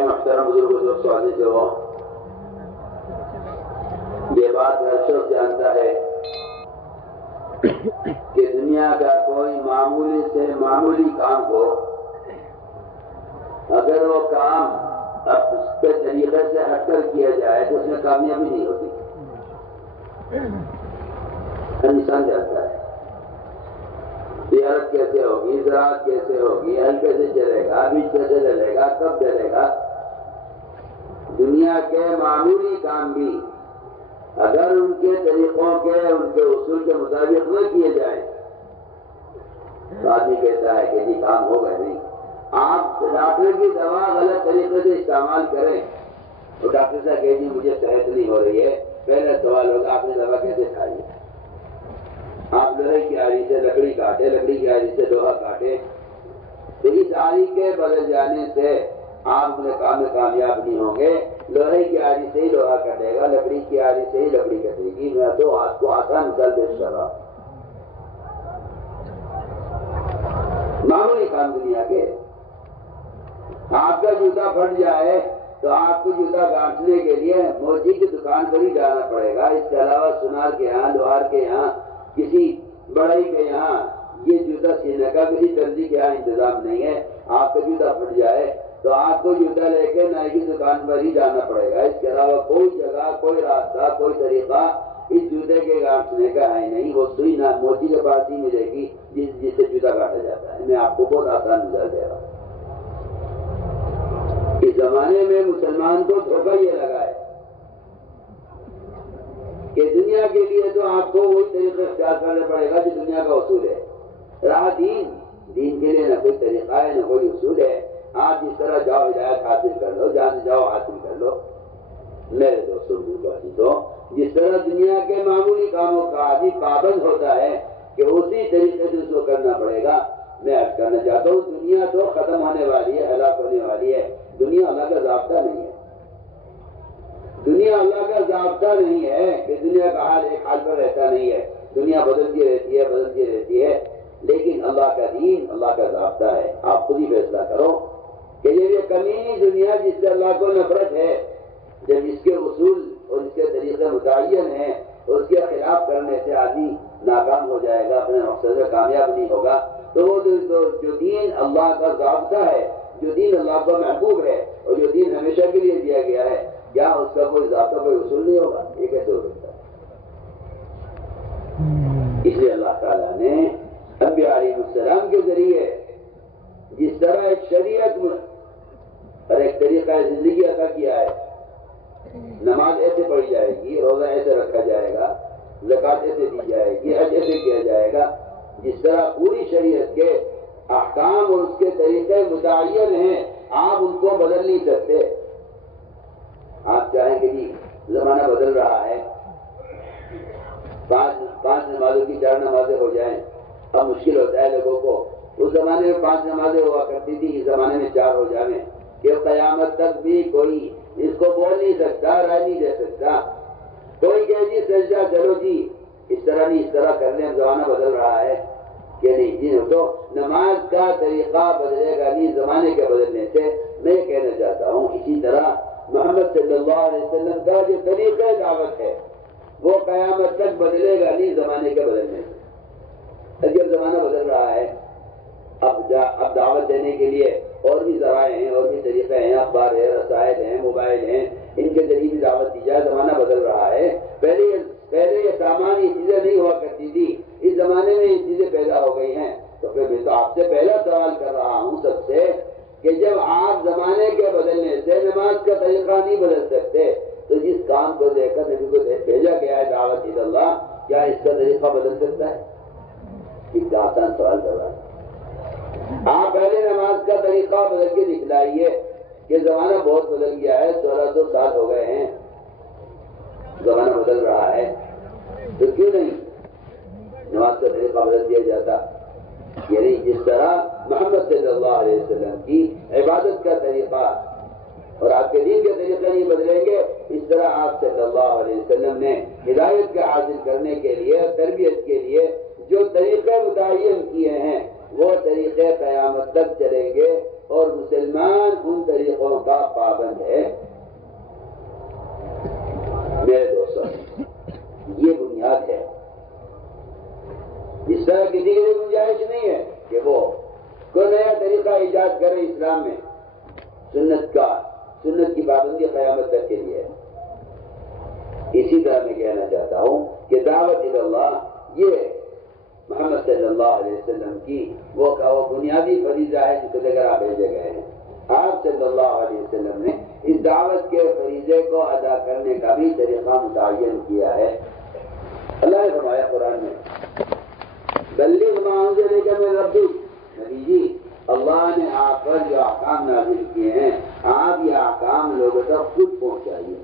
محترم بزرگ دوستوں عزیزو، یہ بات ہر شخص جانتا ہے کہ دنیا کا کوئی معمولی سے معمولی کام کو اگر وہ کام اب اس کے طریقے سے ہٹ کر کیا جائے تو اس میں کامیابی نہیں ہوتی. انسان جانتا ہے تجارت کیسے ہوگی، زراعت کیسے ہوگی، ہل کیسے چلے گا، بیج کیسے چلے گا، کب چلے گا. دنیا کے معمولی کام بھی اگر ان کے طریقوں کے، ان کے اصول کے مطابق نہ کیے جائیں تو آدمی کہتا ہے کہ جی کام ہوگا نہیں. آپ ڈاکٹر کی دوا غلط طریقے سے استعمال کریں تو ڈاکٹر صاحب کہ جی مجھے صحت نہیں ہو رہی ہے، پہلا سوال ہوگا آپ نے دوا کیسے کھائی ہے. آپ لوہے کی آری سے لکڑی کاٹے، لکڑی کی آری سے لوہا کاٹے، تو اس آری کے بدل جانے سے آپ اپنے کام میں کامیاب نہیں ہوں گے. لوہے کی آری سے ہی لوہا کٹے گا، لکڑی کی آری سے ہی لکڑی کٹے گی. میں تو آپ کو آسان مثال پیش کر رہا ہوں. معمولی کام دنیا کے، آپ کا جوتا پھٹ جائے تو آپ کو جوتا گانٹنے کے لیے موچی کی دکان پر ہی جانا پڑے گا. اس کے علاوہ سنار کے یہاں، لوہار کے یہاں، کسی بڑائی کے یہاں یہ جوتا سینے کا کسی درزی کے یہاں انتظام نہیں ہے. آپ کا جوتا پھٹ جائے تو آپ کو جوتا لے کے نائی کی دکان پر ہی جانا پڑے گا. اس کے علاوہ کوئی جگہ، کوئی راستہ، کوئی طریقہ اس جوتے کے گانٹنے کا ہے نہیں. وہ سوئی نہ موچی کے پاس ہی ملے گی جس سے جوتا کاٹا جاتا ہے. میں آپ کو بہت آسان مثال دے رہا ہوں. اس زمانے میں مسلمان کو دھوکہ یہ لگا ہے کہ دنیا کے لیے تو آپ کو وہی طریقہ اختیار کرنا پڑے گا جو دنیا کا اصول ہے. رہا دین کے لیے نہ کوئی طریقہ ہے نہ کوئی اصول ہے. آپ جس طرح جاؤ ہدایت حاصل کر لو، جہاں سے جاؤ حاصل کر لو. میرے دوستوں، جس طرح دنیا کے معمولی کاموں کا آدمی پابند ہوتا ہے کہ اسی طریقے سے اس کو کرنا پڑے گا. میں عرض کرنا چاہتا ہوں دنیا تو ختم ہونے والی ہے، ہلاک ہونے والی ہے. دنیا اللہ کا ضابطہ نہیں ہے. دنیا اللہ کا ضابطہ نہیں ہے کہ دنیا کا حال ایک حال پر رہتا نہیں ہے. دنیا بدلتی رہتی ہے، بدلتی رہتی ہے. لیکن اللہ کا دین اللہ کا ضابطہ ہے. آپ خود ہی فیصلہ کرو کہ یہ کمینی دنیا جس سے اللہ کو نفرت ہے، جب اس کے اصول اور اس کے طریقے متعین ہیں اور اس کے خلاف کرنے سے آدمی ناکام ہو جائے گا، اپنے مقصد میں کامیاب نہیں ہوگا، تو وہ جو دین اللہ کا ضابطہ ہے، جو دین اللہ کا محبوب ہے اور جو دین ہمیشہ کے لیے دیا گیا ہے، کیا اس کا کوئی ضابطہ، کوئی اصول نہیں ہوگا؟ یہ کیسے ہو سکتا ہے؟ اس لیے اللہ تعالیٰ نے انبیاء علیہ السلام کے ذریعے جس طرح ایک شریعت اور ایک طریقہ زندگی عطا کیا ہے، نماز ایسے پڑھی جائے گی، روزہ ایسے رکھا جائے گا، زکوٰۃ ایسے دی جائے گی، حج ایسے کیا جائے گا، جس طرح پوری شریعت کے احکام اور اس کے طریقے متعین ہیں، آپ ان کو بدل نہیں سکتے. آپ چاہیں کہ جی زمانہ بدل رہا ہے، پانچ نمازوں کی 4 نمازیں ہو جائیں. اب مشکل ہوتا ہے لوگوں کو. اس زمانے میں 5 نمازیں ہوا کرتی تھی، اس زمانے میں 4 ہو جائیں کہ قیامت تک بھی کوئی اس کو بول نہیں سکتا، رائے نہیں دے سکتا. کوئی کہ جی سجدہ چلو جی اس طرح نہیں، اس طرح کر لیں، زمانہ بدل رہا ہے کہ نہیں جی. تو نماز کا طریقہ بدلے گا نہیں زمانے کے بدلنے سے. میں کہنا چاہتا ہوں اسی طرح محمد صلی اللہ علیہ وسلم کا جو طریقہ دعوت ہے وہ قیامت تک بدلے گا نہیں زمانے کے بدلنے سے. جب زمانہ بدل رہا ہے، اب دعوت دینے کے لیے اور بھی ذرائع ہیں، اور بھی طریقے ہیں، اخبار ہے، رسائل ہیں، موبائل ہیں، ان کے ذریعے بھی دعوت دی جائے. زمانہ بدل رہا ہے. پہلے یہ سامان، یہ چیزیں نہیں ہوا کرتی تھی، اس زمانے میں یہ چیزیں پیدا ہو گئی ہیں. تو پھر میں تو آپ سے پہلا سوال کر رہا ہوں سب سے کہ جب آپ زمانے کے بدلنے سے نماز کا طریقہ نہیں بدل سکتے تو جس کام کو دے کر نبی کو بھیجا گیا ہے دعوت اللہ، کیا اس کا طریقہ بدل سکتا ہے؟ ایک آسان سوال کر رہا ہوں. آپ پہلے نماز کا طریقہ بدل کے دکھلائیے کہ زمانہ بہت بدل گیا ہے، 1600 سال ہو گئے ہیں، زمانہ بدل رہا ہے، تو کیوں نہیں نماز کا طریقہ بدل دیا جاتا؟ یعنی جس طرح محمد صلی اللہ علیہ وسلم کی عبادت کا طریقہ اور آپ کے دین کے طریقے نہیں بدلیں گے، اس طرح آپ صلی اللہ علیہ وسلم نے ہدایت کا حاصل کرنے کے لیے، تربیت کے لیے جو طریقے متعین کیے ہیں وہ طریقے قیامت تک چلیں گے، اور مسلمان ان طریقوں لوگوں کا پابند ہے۔ میرے دوستوں، یہ بنیاد ہے۔ اس طرح کسی کے لیے گنجائش نہیں ہے کہ وہ کوئی نیا طریقہ ایجاد کرے اسلام میں۔ سنت کی پابندی قیامت تک کے لیے ہے۔ اسی طرح میں کہنا چاہتا ہوں کہ دعوت اللہ یہ محمد صلی اللہ علیہ وسلم کی وہ بنیادی فریضہ ہے جس کو لے کر آپ بھیجے گئے ہیں۔ آپ صلی اللہ علیہ وسلم نے اس دعوت کے فریضے کو ادا کرنے کا بھی طریقہ متعین کیا ہے۔ اللہ نے فرمایا قرآن میں، بلغ ما انزل الیک من ربک، نبی جی اللہ نے آپ پر جو احکام نازل کیے ہیں آپ یہ احکام لوگوں تک خود پہنچائیے۔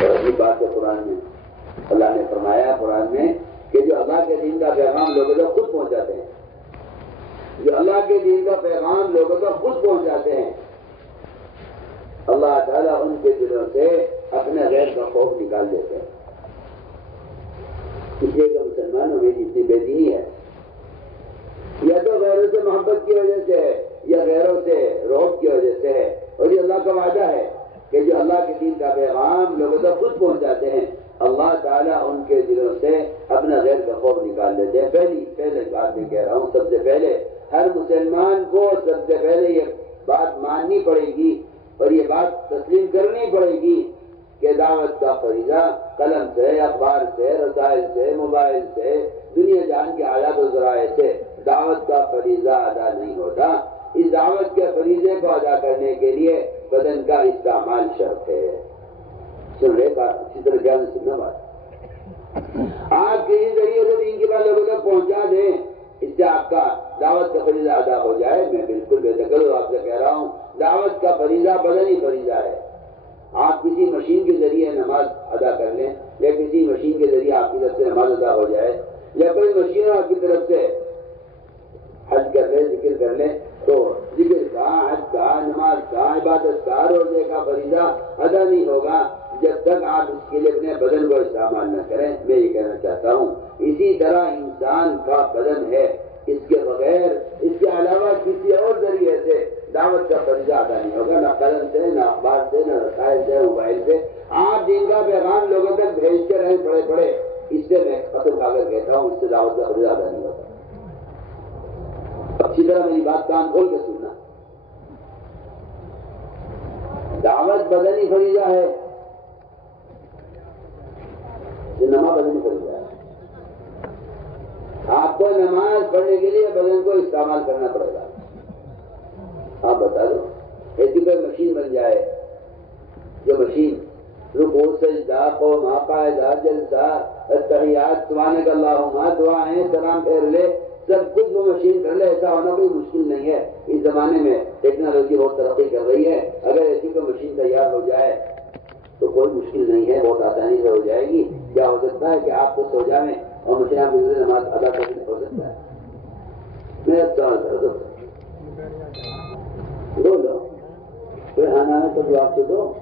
اور اگلی بات ہے قرآن میں اللہ نے فرمایا قرآن میں کہ جو اللہ کے دین کا پیغام لوگوں تک خود پہنچاتے ہیں، جو اللہ کے دین کا پیغام لوگوں تک خود پہنچاتے ہیں، اللہ تعالیٰ ان کے دلوں سے اپنے غیر کا خوف نکال دیتے ہیں۔ اس لیے کہ مسلمانوں میں جتنی بے دینی ہے یا تو غیروں سے محبت کی وجہ سے ہے یا غیروں سے رعب کی وجہ سے ہے، اور یہ اللہ کا وعدہ ہے کہ جو اللہ کے دین کا پیغام لوگوں تک خود پہنچاتے ہیں اللہ تعالیٰ ان کے دلوں سے اپنا غیر کا خوف نکال دیتے ہیں۔ پہلے بات میں کہہ رہا ہوں، سب سے پہلے ہر مسلمان کو سب سے پہلے یہ بات ماننی پڑے گی اور یہ بات تسلیم کرنی پڑے گی کہ دعوت کا فریضہ قلم سے، اخبار سے، رسائل سے، موبائل سے، دنیا جہان کے آیات و ذرائع سے دعوت کا فریضہ ادا نہیں ہوتا۔ اس دعوت کے فریضے کو ادا کرنے کے لیے بدن کا استعمال شرط ہے۔ سن رہے بات، اسی طرح دھیان سے سننا بات۔ آپ کے اس ذریعے سے دین کی بات لوگوں تک پہنچا دیں، اس سے آپ کا دعوت کا فریضہ ادا ہو جائے۔ میں بالکل بے دخل آپ سے کہہ رہا ہوں، دعوت کا فریضہ بدنی فریضہ ہے۔ آپ کسی مشین کے ذریعے نماز ادا کر لیں یا کسی مشین کے ذریعے آپ کی طرف سے نماز ادا ہو جائے یا کوئی مشین آپ کی طرف سے حج کر لیں، ذکر کر لیں، تو ذکر کا، حج کا، نماز کا، عبادت کا، روزے کا فریضہ ادا نہیں ہوگا جب تک آپ اس کے لیے اپنے بدن کو استعمال نہ کریں۔ میں یہ کہنا چاہتا ہوں اسی طرح انسان کا بدن ہے، اس کے بغیر، اس کے علاوہ کسی اور ذریعے سے دعوت کا فریضہ ادا نہیں ہوگا، نہ قلم سے، نہ اخبار سے، نہ رسائل سے، موبائل سے۔ آپ دین کا پیغام لوگوں تک بھیجتے رہے پڑے اس سے میں ختم کھا کر کہتا ہوں اس سے دعوت کا فریضہ ادا نہیں ہوتا۔ اچھی طرح میری بات کان کھول کے سننا، دعوت بدنی فریضہ ہے، نماز بدنی فریضہ ہے۔ آپ کو نماز پڑھنے کے لیے بدن کو استعمال کرنا پڑے گا۔ آپ بتا دو ایسی کوئی مشین بن جائے جو مشین رکوع سجدہ قوم قاعدہ جلسہ تحیات سبحانک اللہم دعائیں سلام پھیر لے سب کچھ وہ مشین کر لے، ایسا ہونا کوئی مشکل نہیں ہے۔ اس زمانے میں ٹیکنالوجی بہت ترقی کر رہی ہے، اگر ایسی کوئی مشین تیار ہو جائے تو کوئی مشکل نہیں ہے، بہت آسانی سے ہو جائے گی۔ کیا ہو سکتا ہے کہ آپ کو سو جائیں اور مشین آپ کی نماز ادا کرنے ہو سکتا ہے؟ میں اب سوال کر دوں، بولو کوئی آنا ہے تو جواب تو دو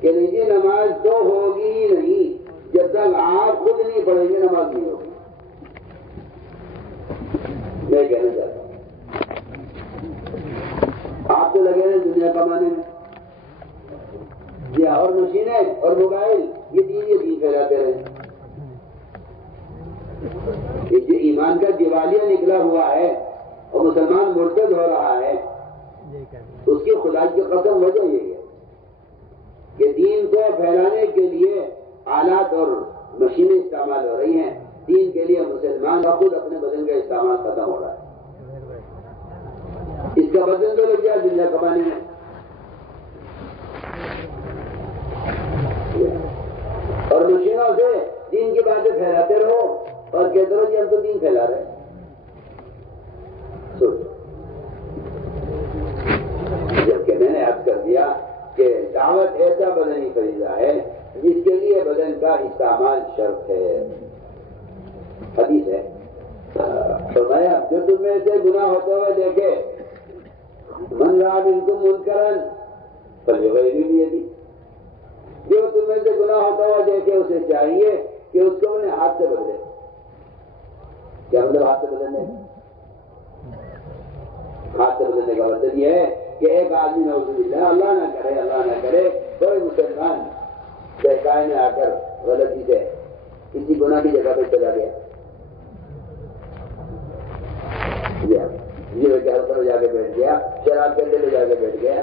کہ نہیں جی نماز تو ہوگی ہی نہیں جب تک آپ خود نہیں پڑھیں گے، نماز نہیں ہوگی۔ میں کہنا چاہتا ہوں آپ تو لگے ہیں دنیا کمانے میں، اور مشینیں اور موبائل یہ دین پھیلاتے رہے۔ یہ جو ایمان کا دیوالیہ نکلا ہوا ہے اور مسلمان مرتد ہو رہا ہے، اس کی خدا کی قسم وجہ یہ ہے کہ دین کو پھیلانے کے لیے آلات اور مشینیں استعمال ہو رہی ہیں، دین کے لیے مسلمان کا خود اپنے بدن کا استعمال ختم ہو رہا ہے۔ اس کا بدن تو لگ گیا دنیا کمانے میں، اور مشینوں سے دین کی باتیں پھیلاتے رہو اور کہتے رہو کہ ہم تو دین پھیلا رہے ہیں۔ جبکہ میں نے عرض کر دیا کہ دعوت ایسا بدنی فریضہ ہے جس کے لیے بدن کا استعمال شرط ہے۔ حدیث ہے، فرمایا جو تم میں سے گناہ ہوتے ہوئے دیکھے من رأى منکم منکرا فلیغیرہ بیدہ، جو تم میں سے گناہ ہوتا ہوا دیکھے اسے چاہیے کہ اس کو اپنے ہاتھ سے بدلے۔ کیا مطلب ہاتھ سے بدلنے؟ ہاتھ سے بدلنے کا مطلب یہ ہے کہ ایک آدمی نعوذ باللہ اللہ نہ کرے کوئی مسلمان بہکائے میں آ کر غلطی سے کسی گناہ کی جگہ پہ چلا گیا، جی وہ گھر پر جا کے بیٹھ گیا، شراب کے اڈے پہ جا کے بیٹھ گیا.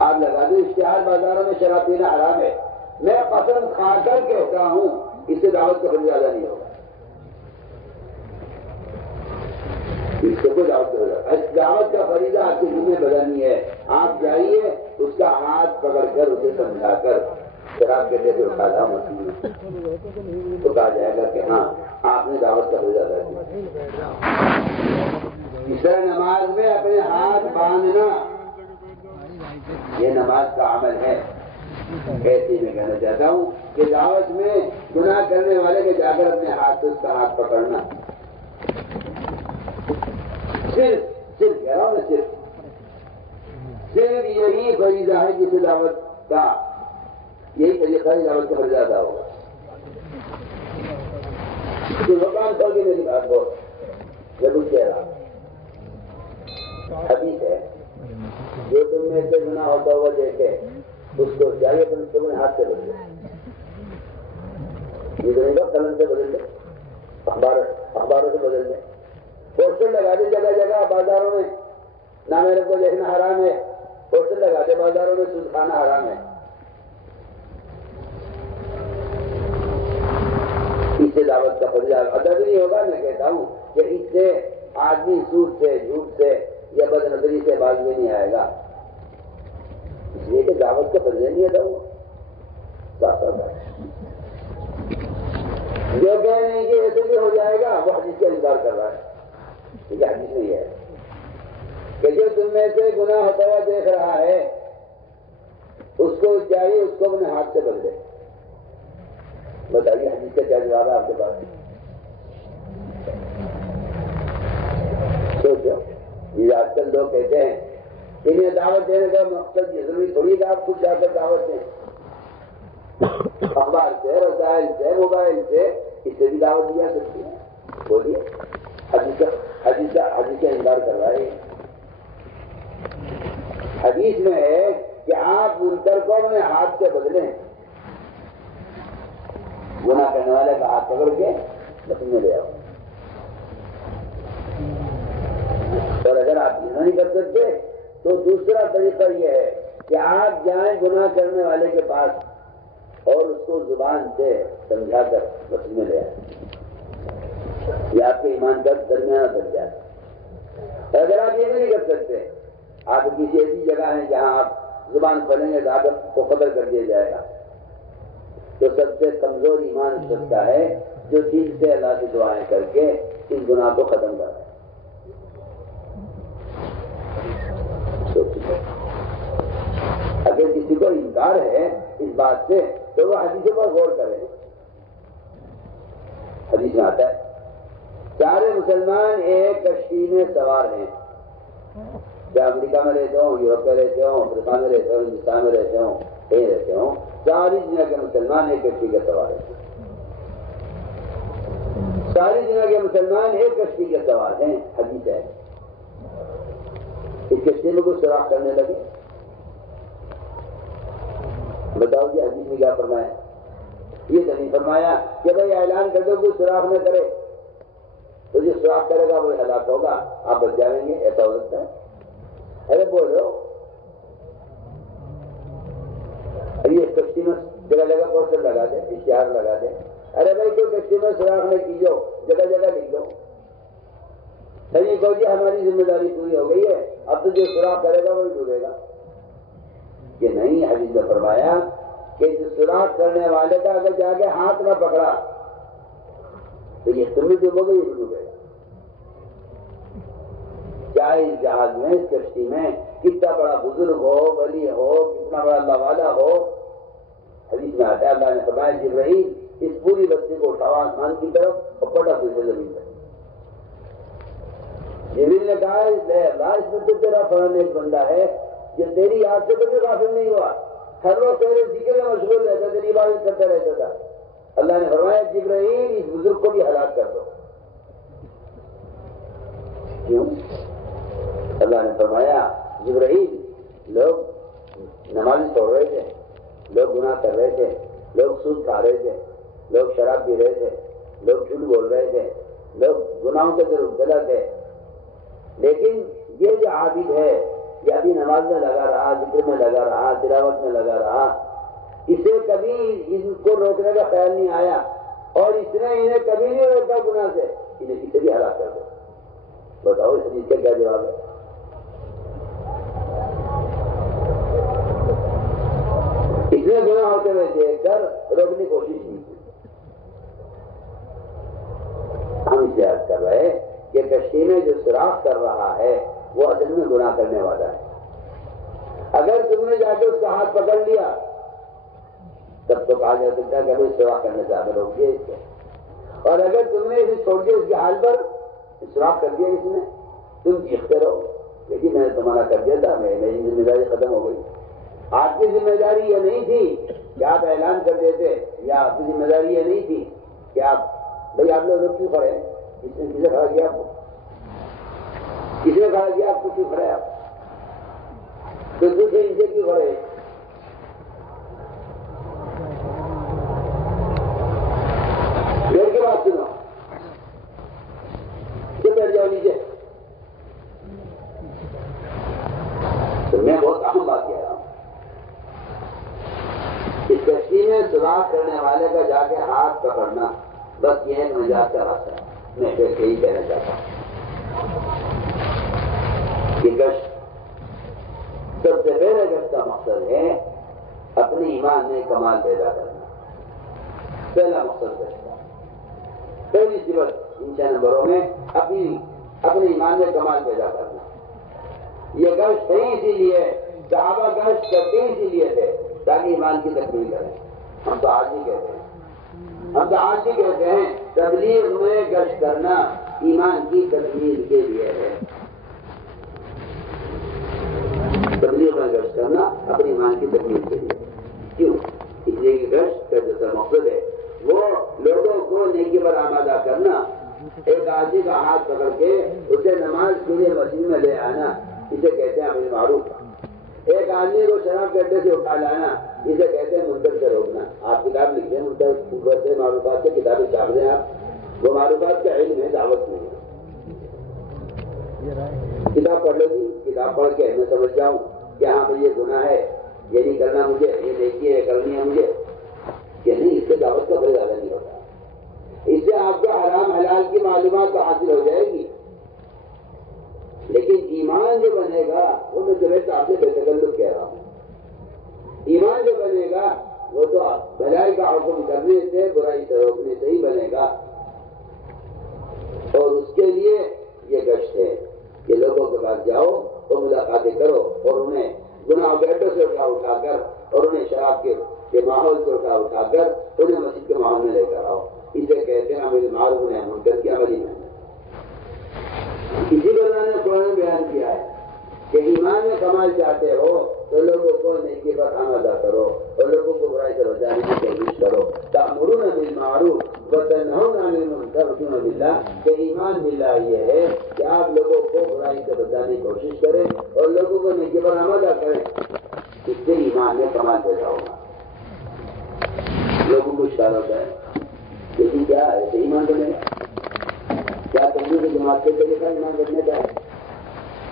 آپ لگا دو اشتہار بازاروں میں شراب پینا حرام ہے، میں قسم کھا کر کہتا ہوں اس سے دعوت کا کوئی زیادہ نہیں ہوگا، اس سے کوئی دعوت کا ہوگا. دعوت کا فریضہ آپ کے ذمہ بدلنی ہے. آپ جائیے اس کا ہاتھ پکڑ کر اسے سمجھا کر شراب کے اڈے پہ اٹھا لا تو کہا جائے گا کہ ہاں آپ نے دعوت کا فریضہ ادا کیا. اس طرح نماز میں اپنے ہاتھ باندھنا یہ نماز کا عمل ہے. ایسے میں کہنا چاہتا ہوں کہ دعوت میں گناہ کرنے والے کے جا کر اپنے ہاتھ سے اس کا ہاتھ پکڑنا صرف کہہ رہا ہوں نا، صرف یہی فریضہ ہے جسے دعوت کا یہی طریقہ ہے دعوت کا فریضہ ادا ہوگا. مقام کھول کے میری بات بہت ضرور کہہ رہا حدیث ہے، جو تم میں سے گناہ ہوتا ہوا دیکھے اس کو چاہیے تم اس کو اپنے ہاتھ سے بدلے. یہ نہیں کہ قلم سے بدل دے، اخباروں سے بدل دے، پوسٹر لگا دے جگہ جگہ بازاروں میں نامیرے کو دیکھنا حرام ہے، پوسٹر لگا دے بازاروں میں سود کھانا حرام ہے. اس سے دعوت کا فریضہ ادا بھی نہیں ہوگا. میں کہتا ہوں کہ اس سے آدمی سود سے جھوٹ سے یا بد نظری سے باز میں نہیں آئے گا، اس لیے کہ دعوت کا فریضہ نہیں ادا ہوا. جو کہہ نہیں کہ ایسے بھی ہو جائے گا وہ حدیث کا انکار کر رہا ہے. یہ حدیث نہیں ہے کہ جو تم میں سے گناہ ہوتا ہوا دیکھ رہا ہے اس کو چاہیے اس کو اپنے ہاتھ سے بدلے. بتائیے حدیث کا کیا جواب ہے آپ کے پاس؟ سوچو. یہ آج کل لوگ کہتے ہیں کہ انہیں دعوت دینے کا مقصد یہ ضروری تھوڑی کہ آپ خود جا کر دعوت دیں. اخبار سے، رسائل سے، موبائل سے اس سے بھی دعوت دیا سکتی ہے. بولیے حدیث کا انکار کر رہا ہے. حدیث میں ہے کہ آپ منکر کو اپنے ہاتھ سے بدلیں. گناہ کرنے والے کا ہاتھ پکڑ کے بس میں لے آؤ. اور اگر آپ یہ نہیں کر سکتے تو دوسرا طریقہ یہ ہے کہ آپ جائیں گناہ کرنے والے کے پاس اور اس کو زبان سے سمجھا کر بس میں لے آئیں. یہ آپ کے ایمان کا درمیانہ درجہ ہے. اگر آپ یہ بھی نہیں کر سکتے، آپ کسی ایسی جگہ ہے جہاں آپ زبان کھولیں گے تو آپ کو قتل کر دیا جائے گا، تو سب سے کمزور ایمان اس شخص کا ہے جو دل سے اللہ سے دعائیں کر کے اس گناہ کو ختم کر رہے. اگر کسی کو انکار ہے اس بات سے تو وہ حدیثوں پر غور کرے. حدیث میں آتا ہے سارے مسلمان ایک کشتی میں سوار ہیں، چاہے امریکہ میں رہتے ہوں، یورپ میں رہتے ہوں، افریقہ میں رہتے ہوں، ہندوستان میں رہتے ہوں، کہیں رہتے ہوں، ساری دنیا کے مسلمان ایک کشتی کے سوار ہیں. ساری دنیا کے مسلمان ایک کشتی کے سوار ہیں. حدیث ہے. اس کشتی میں کچھ سوراخ کرنے لگے. بتاؤ جی حدیث میں کیا فرمایا؟ یہ تو نہیں فرمایا کہ بھائی اعلان کر دو کوئی سوراخ نہ کرے، تو جو سوراخ کرے گا وہ ہلاک ہوگا، آپ بچ جائیں گے. ایسا ہو سکتا ہے؟ ارے بولو یہ کشتی میں جگہ جگہ پوسٹر لگا دے، اشتہار لگا دے. ارے بھائی کوئی کشتی میں سوراخ نہیں کیجو، جگہ جگہ لکھ لو. نہیں کہو جی ہماری ذمہ داری پوری ہو گئی ہے، اب تو جو سوراخ کرے گا وہی ڈوبے گا. کہ نہیں، حدیث نے فرمایا کہ جو سوراخ کرنے والے کا اگر جا کے ہاتھ نہ پکڑا تو یہ تم بھی ڈوبو گے، یہ بھی ڈوبے گا. چاہے اس جہاز میں، اس کشتی میں کتنا بڑا بزرگ ہو، ولی ہو، کتنا بڑا اللہ والا ہو، حدیث میں آتا ہے اللہ نے فرمایا جبرائیل اس پوری بستی کو اٹھاؤ آسمان کی طرف اور پٹا پھر سے زمین پر. جبرائیل نے کہا اللہ اس میں تو تیرا فرمان ایک بندہ ہے جو تیری یاد سے کبھی غافل نہیں ہوا، ہر روز تیرے ذکر میں مشغول رہتا، تیری عبادت کرتا رہتا تھا. اللہ نے فرمایا جبرائیل اس بزرگ کو بھی ہلاک کر دو. کیوں؟ اللہ نے فرمایا جبرائیل لوگ نمازی چھوڑ رہے تھے، لوگ گناہ کر رہے تھے، لوگ سود کھا رہے تھے، لوگ شراب پی رہے تھے، لوگ جھوٹ بول رہے تھے، لوگ گناہوں کے اندر مبتلا تھے، لیکن یہ جو عابد ہے یہ ابھی نماز میں لگا رہا، ذکر میں لگا رہا، تلاوت میں لگا رہا، اسے کبھی ان کو روکنے کا خیال نہیں آیا اور اس نے انہیں کبھی نہیں روکا گناہ سے، انہیں کسی بھی ہلاک کر دو۔ بتاؤ اس چیز کا کیا جواب ہے؟ اس نے گناہ ہوتے ہوئے دیکھ کر روکنے کی کوشش نہیں کی۔ ہم اس سے عرض کر رہے کہ کشتی میں جو سوراخ کر رہا ہے وہ اصل میں گناہ کرنے والا ہے۔ اگر تم نے جا کے اس کا ہاتھ پکڑ لیا تب تو کہا جا سکتا ہے کہ ابھی سوراخ کرنے سے آگے روک دیا اس کو، اور اگر تم نے اسے چھوڑ دیا اس کے حال پر، سوراخ کر دیا اس نے، تم چیختے رہو لیکن میں نے تو منع کر دیا تھا، میری ذمہ داری ختم ہو گئی۔ آپ کی ذمہ داری یہ نہیں تھی کہ آپ اعلان کر دیتے، یا آپ کی ذمہ داری یہ نہیں تھی کہ آپ بھائی آپ لوگ کیوں کھڑے ہیں؟ کس نے کھڑا کیا آپ کو؟ کس نے کھڑا کیا آپ کو؟ کیوں کھڑے آپ؟ تو دوسرے ان سے کیوں کھڑے؟ دیر کی بات سنو، بیٹھ جاؤ نیچے۔ تو میں بہت اہم بات کہہ رہا ہوں، اس کشتی میں سوراخ کرنے والے کا جا کے ہاتھ پکڑنا بس یہ ایک نجات کا راستہ ہے۔ میں پھر یہی کہنا چاہتا ہوں کہ گشت سب سے پہلے گشت کا مقصد ہے اپنے ایمان میں کمال پیدا کرنا، پہلا مقصد گشت کا۔ پہلی صفت ان 6 نمبروں میں اپنے ایمان میں کمال پیدا کرنا۔ یہ گشت ہے اسی لیے صحابہ گشت کرتے اسی لیے تھے تاکہ ایمان کی تکمیل کریں۔ ہم تو آج ہی کہتے ہیں، تبلیغ میں گشت کرنا ایمان کی تکمیل کے لیے ہے۔ تبلیغ میں گشت کرنا اپنے ایمان کی تکمیل کے لیے، کیوں؟ اس لیے کہ گشت کا جو مقصد ہے وہ لوگوں کو نیکی پر آمادہ کرنا، ایک آدمی کا ہاتھ پکڑ کے اسے نماز کے لیے مسجد میں لے آنا، اسے کہتے ہیں امر معروف۔ ایک آدمی کو شراب کے اڈے سے اٹھا لانا، اسے کہتے ہیں منکر سے روکنا۔ آپ کتاب لکھتے ہیں منکر سے معروفات سے، کتابیں چھاپ دیں آپ، وہ معروفات کا علم ہے، دعوت نہیں ہے۔ کتاب پڑھ لو گی، کتاب پڑھ کے میں سمجھ جاؤں کہ ہاں بھائی یہ گناہ ہے، یہ نہیں کرنا مجھے، یہ نیکی ہے کرنی ہے مجھے، کہ نہیں، اس سے دعوت کا بڑا زیادہ نہیں ہوتا۔ اس سے آپ کو حرام حلال کی معلومات تو حاصل ہو جائے گی، لیکن ایمان جو بنے گا وہ میں تمہیں آپ سے بے تکلف کہہ رہا ہوں، ایمان جو بنے گا وہ تو بھلائی کا حکم کرنے سے، برائی سے روکنے سے ہی بنے گا۔ اور اس کے لیے یہ گشت ہے کہ لوگوں کے پاس جاؤ تو ملاقاتیں کرو اور انہیں گناہ کے اڈوں سے اٹھا کر اور انہیں شراب کے ماحول سے اٹھا کر انہیں مسجد کے ماحول میں لے کر آؤ۔ اسے کہتے ہیں امر معروف نہی عن منکر کی عملی محنت۔ اسی کو اللہ نے قرآن میں بیان کیا ہے کہ ایمان میں کمال چاہتے ہو تو لوگوں کو نیکی پر آمادہ کرو اور لوگوں کو برائی سے بچانے کی کوشش کرو۔ تأمرون بالمعروف وتنہون عن المنکر وتؤمنون باللہ، کہ ایمان باللہ یہ ہے کہ آپ لوگوں کو برائی سے بچانے کی کوشش کریں اور لوگوں کو نیکی پر آمادہ کریں، اس سے ایمان میں کمال پیدا ہوگا۔ لوگوں کو اشارہ ہوتا ہے لیکن کیا ہے ایمان بنے گا؟ کیا تبلیغ جماعت کا طریقہ ایمان بننے کا ہے؟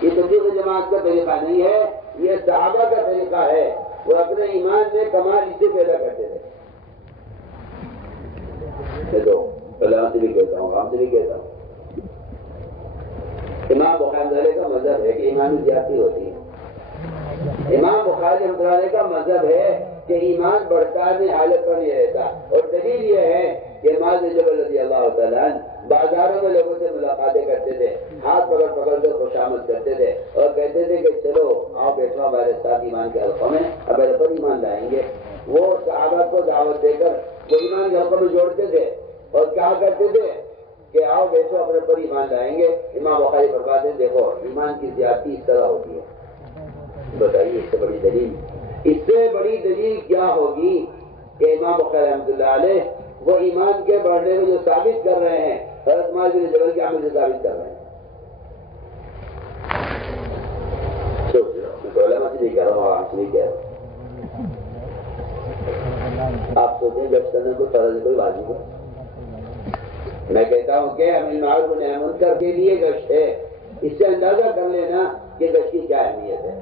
یہ تبلیغ جماعت کا طریقہ نہیں ہے، یہ صحابہ کا طریقہ ہے۔ وہ اپنے ایمان میں کمال اسے پیدا کرتے تھے۔ اللہ سے بھی کہتا ہوں، آپ سے بھی کہتا ہوں، امام بخاری کا مذہب ہے کہ ایمان میں زیادتی ہوتی ہے۔ امام بخاری رحمۃ اللہ علیہ کا مذہب ہے کہ ایمان بڑھتا ہے، حالت پر نہیں رہتا، اور دلیل یہ ہے کہ معاذ جبل رضی اللہ تعالیٰ عنہ بازاروں میں لوگوں سے ملاقاتیں کرتے تھے، ہاتھ پکڑ پکڑ کر خوشامد کرتے تھے اور کہتے تھے کہ چلو آؤ بیٹھو ہمارے ساتھ ایمان کے حلقوں میں، اب میرے پر ایمان لائیں گے۔ وہ صحابہ کو دعوت دے کر وہ ایمان کے حلقوں میں جوڑتے تھے اور کہا کرتے تھے کہ آؤ بیٹھو اپنے پر ایمان لائیں گے۔ امام بخاری فرماتے ہیں دیکھو ایمان کی زیادتی اس طرح ہوتی ہے۔ بتائیے اس سے بڑی دلیل، اس سے بڑی دلیل کیا ہوگی کہ امام بخاری رحمۃ اللہ علیہ وہ ایمان کے بڑھنے میں جو ثابت کر رہے ہیں حضرت معاذ بن جبل کے عمل سے ثابت کر رہے ہیں۔ معاف نہیں کہہ رہا. آپ سوچیں گشت کرنا کوئی فرض کوئی واجب ہے؟ میں کہتا ہوں کہ امر بالمعروف و نہی عن المنکر کے لیے گشت ہے. اس سے اندازہ کر لینا کہ گشت کی کیا اہمیت ہے.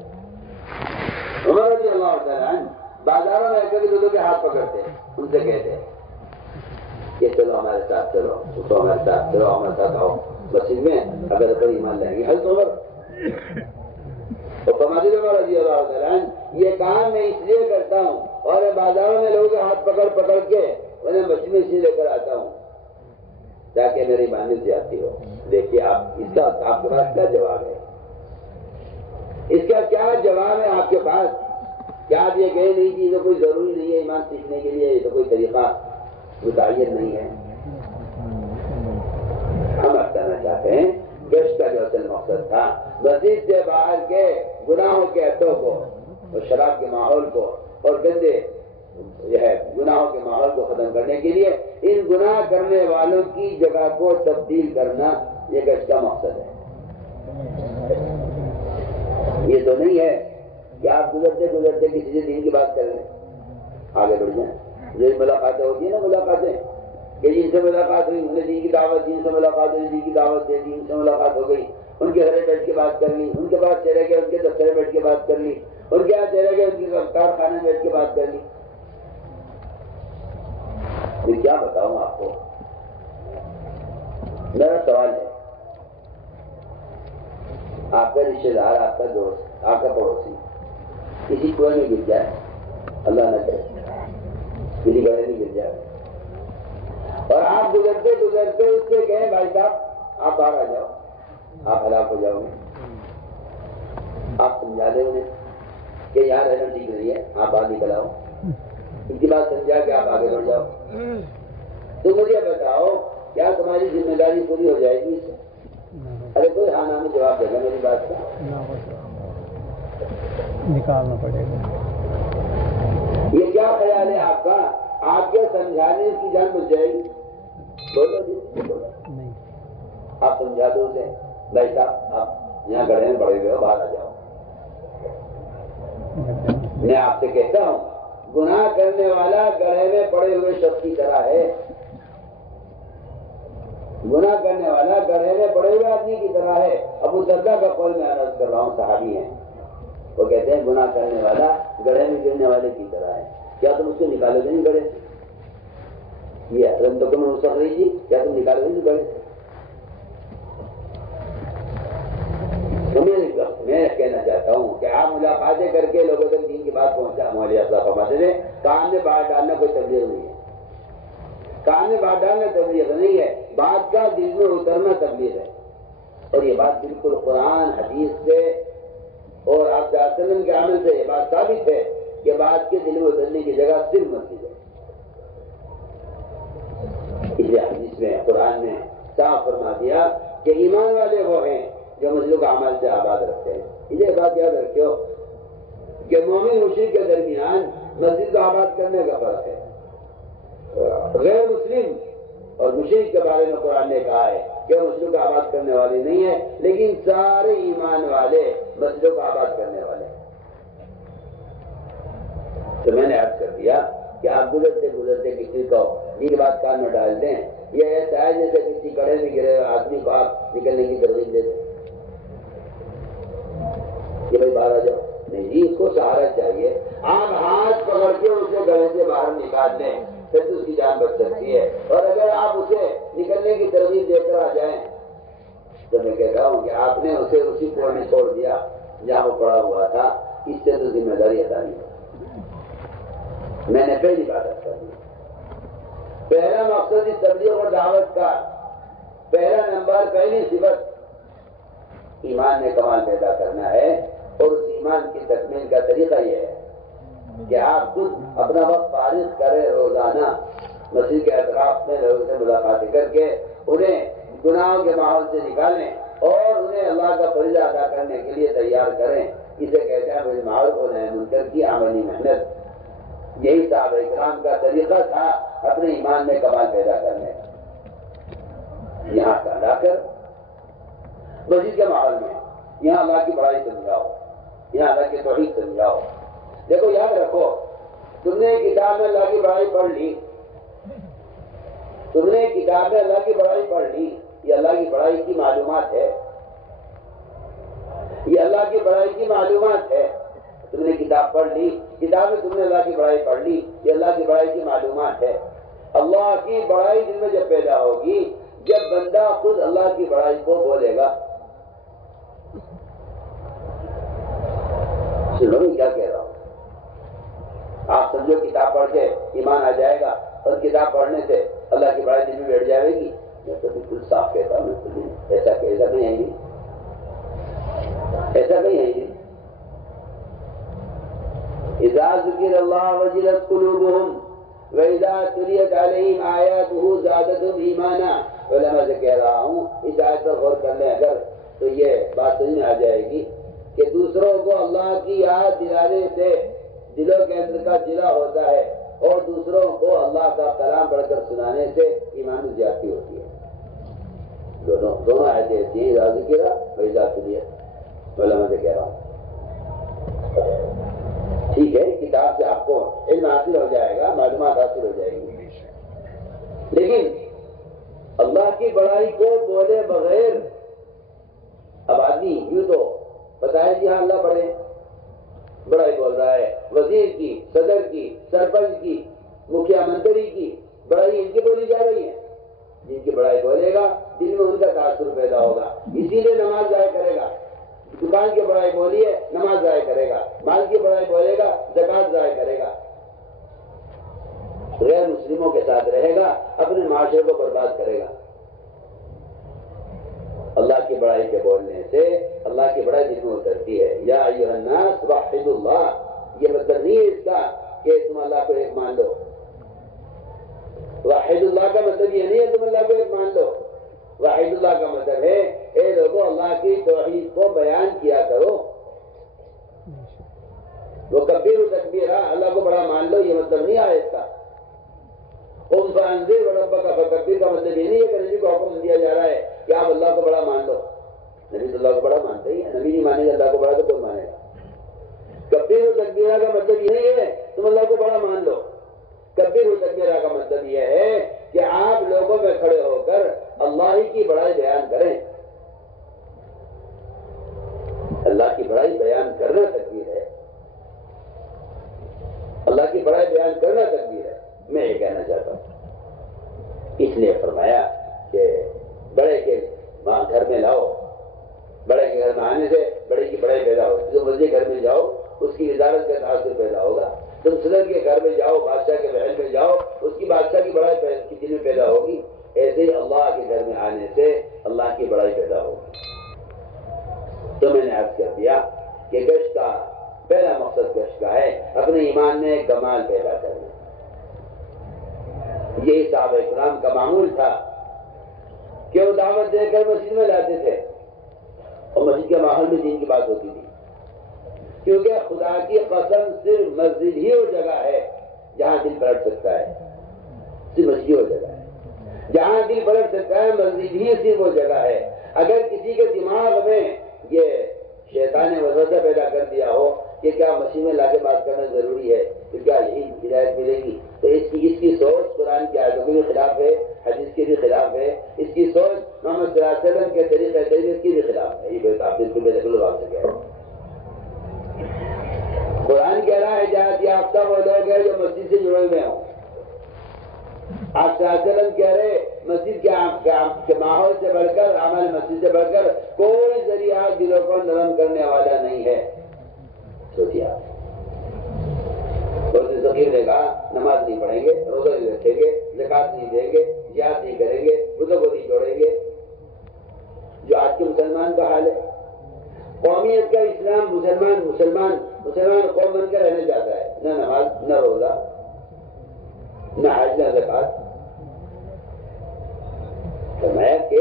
عمر رضی اللہ تعالیٰ عنہ بازاروں میں ایک دوسرے کے ہاتھ پکڑتے ہیں, ان سے کہتے ہیں کہ چلو ہمارے ساتھ چلو, اٹھو ہمارے ساتھ چلو, ہمارے ساتھ آؤ مسجد میں, اگر کوئی ایمان لائیں گے. حضرت عمر اور فرماتے عمر رضی اللہ تعالیٰ عنہ یہ کام میں اس لیے کرتا ہوں اور میں بازاروں میں لوگوں کے ہاتھ پکڑ پکڑ کے انہیں مسجد میں سے لے کر آتا ہوں تاکہ میری ایمانی زیادتی ہو. دیکھیے آپ اس کا آپ کے پاس کیا جواب ہے؟ اس کا کیا جواب ہے آپ کے پاس؟ کیا آپ یہ کہیں نہیں کہ یہ تو کوئی ضروری نہیں ہے ایمان سیکھنے کے لیے, یہ تو کوئی طریقہ متعین نہیں ہے. ہم بتانا چاہتے ہیں گشت کا جو اصل مقصد تھا مسجد سے باہر کے گناہوں کے اڈوں کو اور شراب کے ماحول کو اور گندے جو ہے گناہوں کے ماحول کو ختم کرنے کے لیے ان گناہ کرنے والوں کی جگہ کو تبدیل کرنا یہ گشت کا مقصد ہے. یہ تو نہیں ہے کہ آپ گزرتے گزرتے کسی سے دین کی بات کر لیں, آگے بڑھ جائیں. جو ملاقاتیں ہوتی ہیں نا, ملاقاتیں کہ جن سے ملاقات ہوئی انہیں دین کی دعوت, جن سے ملاقات ہوئی دین کی دعوت دے دی, ان سے ملاقات ہو گئی ان کے گھر بیٹھ کے بات کر لی, ان کے پاس چلے گئے ان کے دفتر بیٹھ کے بات کر لی, ان کے یہاں چلے گئے ان کے کارخانے میں بیٹھ کے بات کر لی. میں کیا بتاؤں آپ کو؟ میرا سوال ہے, آپ کا رشتے دار, آپ کا دوست, آپ کا پڑوسی کسی کنویں میں گر جائے, اللہ نہ کرے کسی گڑھے میں گر جائے, اور آپ گزرتے گزرتے اس سے کہیں بھائی صاحب آپ باہر آ جاؤ, آپ ہلاک ہو جاؤ گے. آپ سمجھا دیں انہیں کہ یہاں رہنا ٹھیک نہیں ہے, آپ باہر نکل آؤ. ان کی بات سمجھا کہ آپ آگے بڑھ جاؤ. تو مجھے بتاؤ کیا تمہاری ذمہ داری پوری ہو جائے گی؟ ارے کوئی ہاں نہ میں جواب دے گا میری بات کا؟ نکالنا پڑے گا. یہ کیا خیال ہے آپ کا؟ آپ کے سمجھانے کی جان بچ جائے گی؟ بولو جی نہیں, آپ سمجھا دو اسے بھائی صاحب آپ یہاں گڑھے میں پڑے ہوئے ہو, باہر آ جاؤ. میں آپ سے کہتا ہوں گناہ کرنے والا گڑھے میں پڑے ہوئے شخص کی طرح ہے. گناہ کرنے والا گڑھے میں پڑے ہوئے آدمی کی طرح ہے. ابو دردہ کا قول میں عرض کر رہا ہوں, صحابی ہیں, وہ کہتے ہیں گناہ کرنے والا گڑھے میں گرنے والے کی طرح ہے. کیا تم اس کو نکالو گے نہیں گڑھے سے؟ یہ حرم تو تم رسخ رہی تھی, کیا تم نکالو گے نہیں گڑھے سے؟ میں کہنا چاہتا ہوں کہ آپ ملاقاتیں کر کے لوگوں تک دین کی بات پہنچا. مولوی صاحب فرماتے تھے کان میں بات ڈالنا کوئی تبلیغ نہیں ہے, کان میں بات ڈالنا تبلیغ نہیں ہے, بات کا دل میں اترنا تبلیغ ہے. اور یہ بات بالکل قرآن حدیث سے اور آپ صلی اللہ علیہ وسلم کے عمل سے یہ بات ثابت ہے کہ بات کے دل میں اترنے کی جگہ صرف مسجد ہے. اس لیے حدیث میں قرآن نے صاف فرما دیا کہ ایمان والے وہ ہیں جو مسجدوں کا عمل سے آباد رکھتے ہیں. یہ بات یاد رکھو کہ مومن مشرک کے درمیان مسجد کو آباد کرنے کا فرق ہے. غیر مسلم اور مشرک کے بارے میں قرآن نے کہا ہے کہ وہ مسجدوں کو آباد کرنے والے نہیں ہیں, لیکن سارے ایمان والے مسجدوں کو آباد کرنے والے ہیں. تو میں نے عرض کر دیا کہ آپ گزرتے گزرتے کسی کو یہ بات کان میں ڈال دیں, یہ ایسا ہے جیسے کسی گڑھے میں گرے ہوئے آدمی کو آپ نکلنے کی ترغیب دیتے کہ بھائی باہر آ جاؤ. نہیں جی, اس کو سہارا چاہیے. آپ ہاتھ پکڑ کے اسے گڑھے سے باہر نکال دیں پھر تو اس کی جان بچ سکتی ہے. اور اگر آپ اسے نکلنے کی ترغیب دے کر آ جائیں تو میں کہتا ہوں کہ آپ نے اسے اسی کنویں میں چھوڑ دیا جہاں وہ پڑا ہوا تھا. اس سے تو ذمہ داری ادا نہیں ہوتی. میں نے پہلی بات کر دی, پہلا مقصد اس تبلیغ اور دعوت کا پہلا نمبر, پہلی صفت ایمان میں کمال پیدا کرنا ہے. اور اس ایمان کی تکمیل کا طریقہ یہ ہے کہ آپ خود اپنا وقت فارغ کریں, روزانہ مسجد کے اطراف میں لوگوں سے ملاقاتیں کر کے انہیں گناہوں کے ماحول سے نکالیں اور انہیں اللہ کا فریضہ ادا کرنے کے لیے تیار کریں. اسے کہتے ہیں بالمعروف و نہی عن المنکر کی عملی محنت. یہی صحابہ اکرام کا طریقہ تھا اپنے ایمان میں کمال پیدا کرنے کا. یہاں کا لا کر مسجد کے ماحول میں یہاں اللہ کی بڑائی سمجھاؤ, یہاں اللہ کی توحید سمجھاؤ, دیکھو یاد رکھو، تم نے کتاب میں اللہ کی بڑائی پڑھ لی، تم نے کتاب میں اللہ کی بڑائی پڑھ لی، یہ اللہ کی بڑائی کی معلومات ہے، یہ اللہ کی بڑائی کی معلومات ہے۔ تم نے کتاب پڑھ لی، کتاب میں تم نے اللہ کی بڑائی پڑھ لی، یہ اللہ کی بڑائی کی معلومات ہے۔ اللہ کی بڑائی دل میں جب پیدا ہوگی، جب بندہ خود اللہ کی بڑائی کو بولے گا۔ سنو میں کیا کہہ رہا ہوں، آپ سمجھو کتاب پڑھ کے ایمان آ جائے گا، اور کتاب پڑھنے سے اللہ کی بڑائی دل میں بیٹھ جائے گی۔ میں تو بالکل صاف کہتا ہوں، ایسا نہیں ہے گی، ایسا نہیں ہے گی۔ اذا ذکر اللہ وجلت قلوبہم وَإِذَا تُلِيَتْ عَلَيْهِمْ آيَاتُهُ زَادَتْهُمْ ایمانا۔ علماء سے کہہ رہا ہوں، اس آیت پر غور کر لیں اگر تو یہ بات سمجھ میں آ جائے گی کہ دوسروں کو اللہ کی یاد دلانے سے دلوں کے اندر کا جلا ہوتا ہے، اور دوسروں کو اللہ کا کلام پڑھ کر سنانے سے ایمان میں زیادتی ہوتی ہے۔ دونوں آیتیں ایسی ہیں، اذا ذکر وَإِذا تُلِيَتْ۔ علماء سے کہہ رہا ہوں، ٹھیک ہے، کتاب سے آپ کو علم حاصل ہو جائے گا، معلومات حاصل ہو جائے گی، لیکن اللہ کی بڑائی کو بولے بغیر اب آدمی یوں تو بتائے جی ہاں اللہ بڑائی بول رہا ہے، وزیر کی، صدر کی، سرپنچ کی، مکھیا منتری کی بڑائی ان کی بولی جا رہی ہے۔ جن کی بڑائی بولے گا دل میں ان کا تاثر پیدا ہوگا، اسی لیے نماز ضائع کرے گا۔ دکان کی بڑائی بولی ہے، نماز ضائع کرے گا، مال کی بڑائی بولے گا، زکات ضائع کرے گا، غیر مسلموں کے ساتھ رہے گا، اپنے معاشرے کو برباد کرے گا۔ اللہ کی بڑائی کے بولنے سے اللہ کی بڑائی دل میں اترتی ہے۔ یا ایھا الناس وحدوا اللہ، یہ مطلب نہیں ہے اس کا کہ تم اللہ کو ایک مان لو۔ وحد اللہ کا مطلب یہ نہیں ہے تم اللہ کو ایک مان لو۔ وحید اللہ کا مطلب ہے اے لوگوں اللہ کی توحید کو بیان کیا کرو۔ وہ کبیر و تکبیرہ، اللہ کو بڑا مان لو، یہ مطلب نہیں آئے اس کا۔ قم فانذر وربک فکبر کا مطلب یہ نہیں ہے کہ نبی کو حکم دیا جا رہا ہے کہ آپ اللہ کو بڑا مان لو۔ نبی تو اللہ کو بڑا مانتے ہی ہے، نبی نہیں مانے گا اللہ کو بڑا تو کون مانے گا۔ کبیر و تکبیرہ کا مطلب یہ نہیں ہے تم اللہ کو بڑا مان لو۔ کبیر و تکبیرہ کا مطلب یہ ہے کہ آپ لوگوں میں کھڑے ہو کر اللہ ہی کی بڑائی بیان کریں۔ اللہ کی بڑائی بیان کرنا تکبیر ہے، اللہ کی بڑائی بیان کرنا تکبیر ہے۔ میں یہ کہنا چاہتا ہوں، اس لیے فرمایا کہ بڑے کے گھر میں لاؤ، بڑے کے گھر میں آنے سے بڑے کی بڑائی پیدا ہوتی۔ جو مسجد گھر میں جاؤ اس کی وزارت کا تاثر پیدا ہوگا۔ تم صدر کے گھر میں جاؤ، بادشاہ کے محل میں جاؤ، اس کی بادشاہ کی بڑائی کی دل میں پیدا ہوگی۔ ایسے ہی اللہ کے گھر میں آنے سے اللہ کی بڑائی پیدا ہوگی۔ تو میں نے عرض کر دیا کہ گشت کا پہلا مقصد گشت کا ہے اپنے ایمان میں کمال پیدا کرنا۔ یہی صحابہ کرام کا معمول تھا کہ وہ دعوت دے کر مسجد میں لاتے تھے، اور مسجد کے ماحول میں دین کی بات ہوتی تھی، کیونکہ خدا کی قسم صرف مسجد ہی وہ جگہ ہے جہاں دل پلٹ سکتا ہے۔ صرف مسجد وہ جگہ ہے جہاں دل پلٹ سکتا ہے، مسجد ہی صرف وہ جگہ ہے۔ اگر کسی کے دماغ میں یہ شیطان نے وسوسہ پیدا کر دیا ہو کہ کیا مسجد میں لا کے بات کرنا ضروری ہے تو کیا یہی ہدایت ملے گی، تو اس کی سوچ قرآن کی آیتوں کے بھی خلاف ہے، حدیث کے بھی خلاف ہے، اس کی سوچ محمد صلی اللہ علیہ وسلم کے طریقہ تربیت کی بھی خلاف ہے۔ یہ بات آپ بالکل بے دخل آپ سے کہہ رہے ہیں۔ قرآن کہہ رہا ہے ہدایت یافتہ وہ لوگ ہیں جو مسجد سے جڑے ہوئے ہوں۔ آپ صلی اللہ علیہ وسلم کہہ رہے مسجد کے ماحول سے بڑھ کر، عمل مسجد سے بڑھ کر کوئی ذریعہ دلوں کو نرم کرنے والا نہیں ہے۔ سوچیے آپ، بہت ذخیر نے کہا نماز نہیں پڑھیں گے، روزہ نہیں رکھیں گے، زکات نہیں دیں گے، جہاد نہیں کریں گے، بتوں کو نہیں جوڑیں گے، جو آج کے مسلمان کا حال ہے۔ قومیت کا اسلام مسلمان قوم بن کر رہنا چاہتا ہے، نہ نماز، نہ روزہ، نہ حج، نہ زکات۔ فرمایا کہ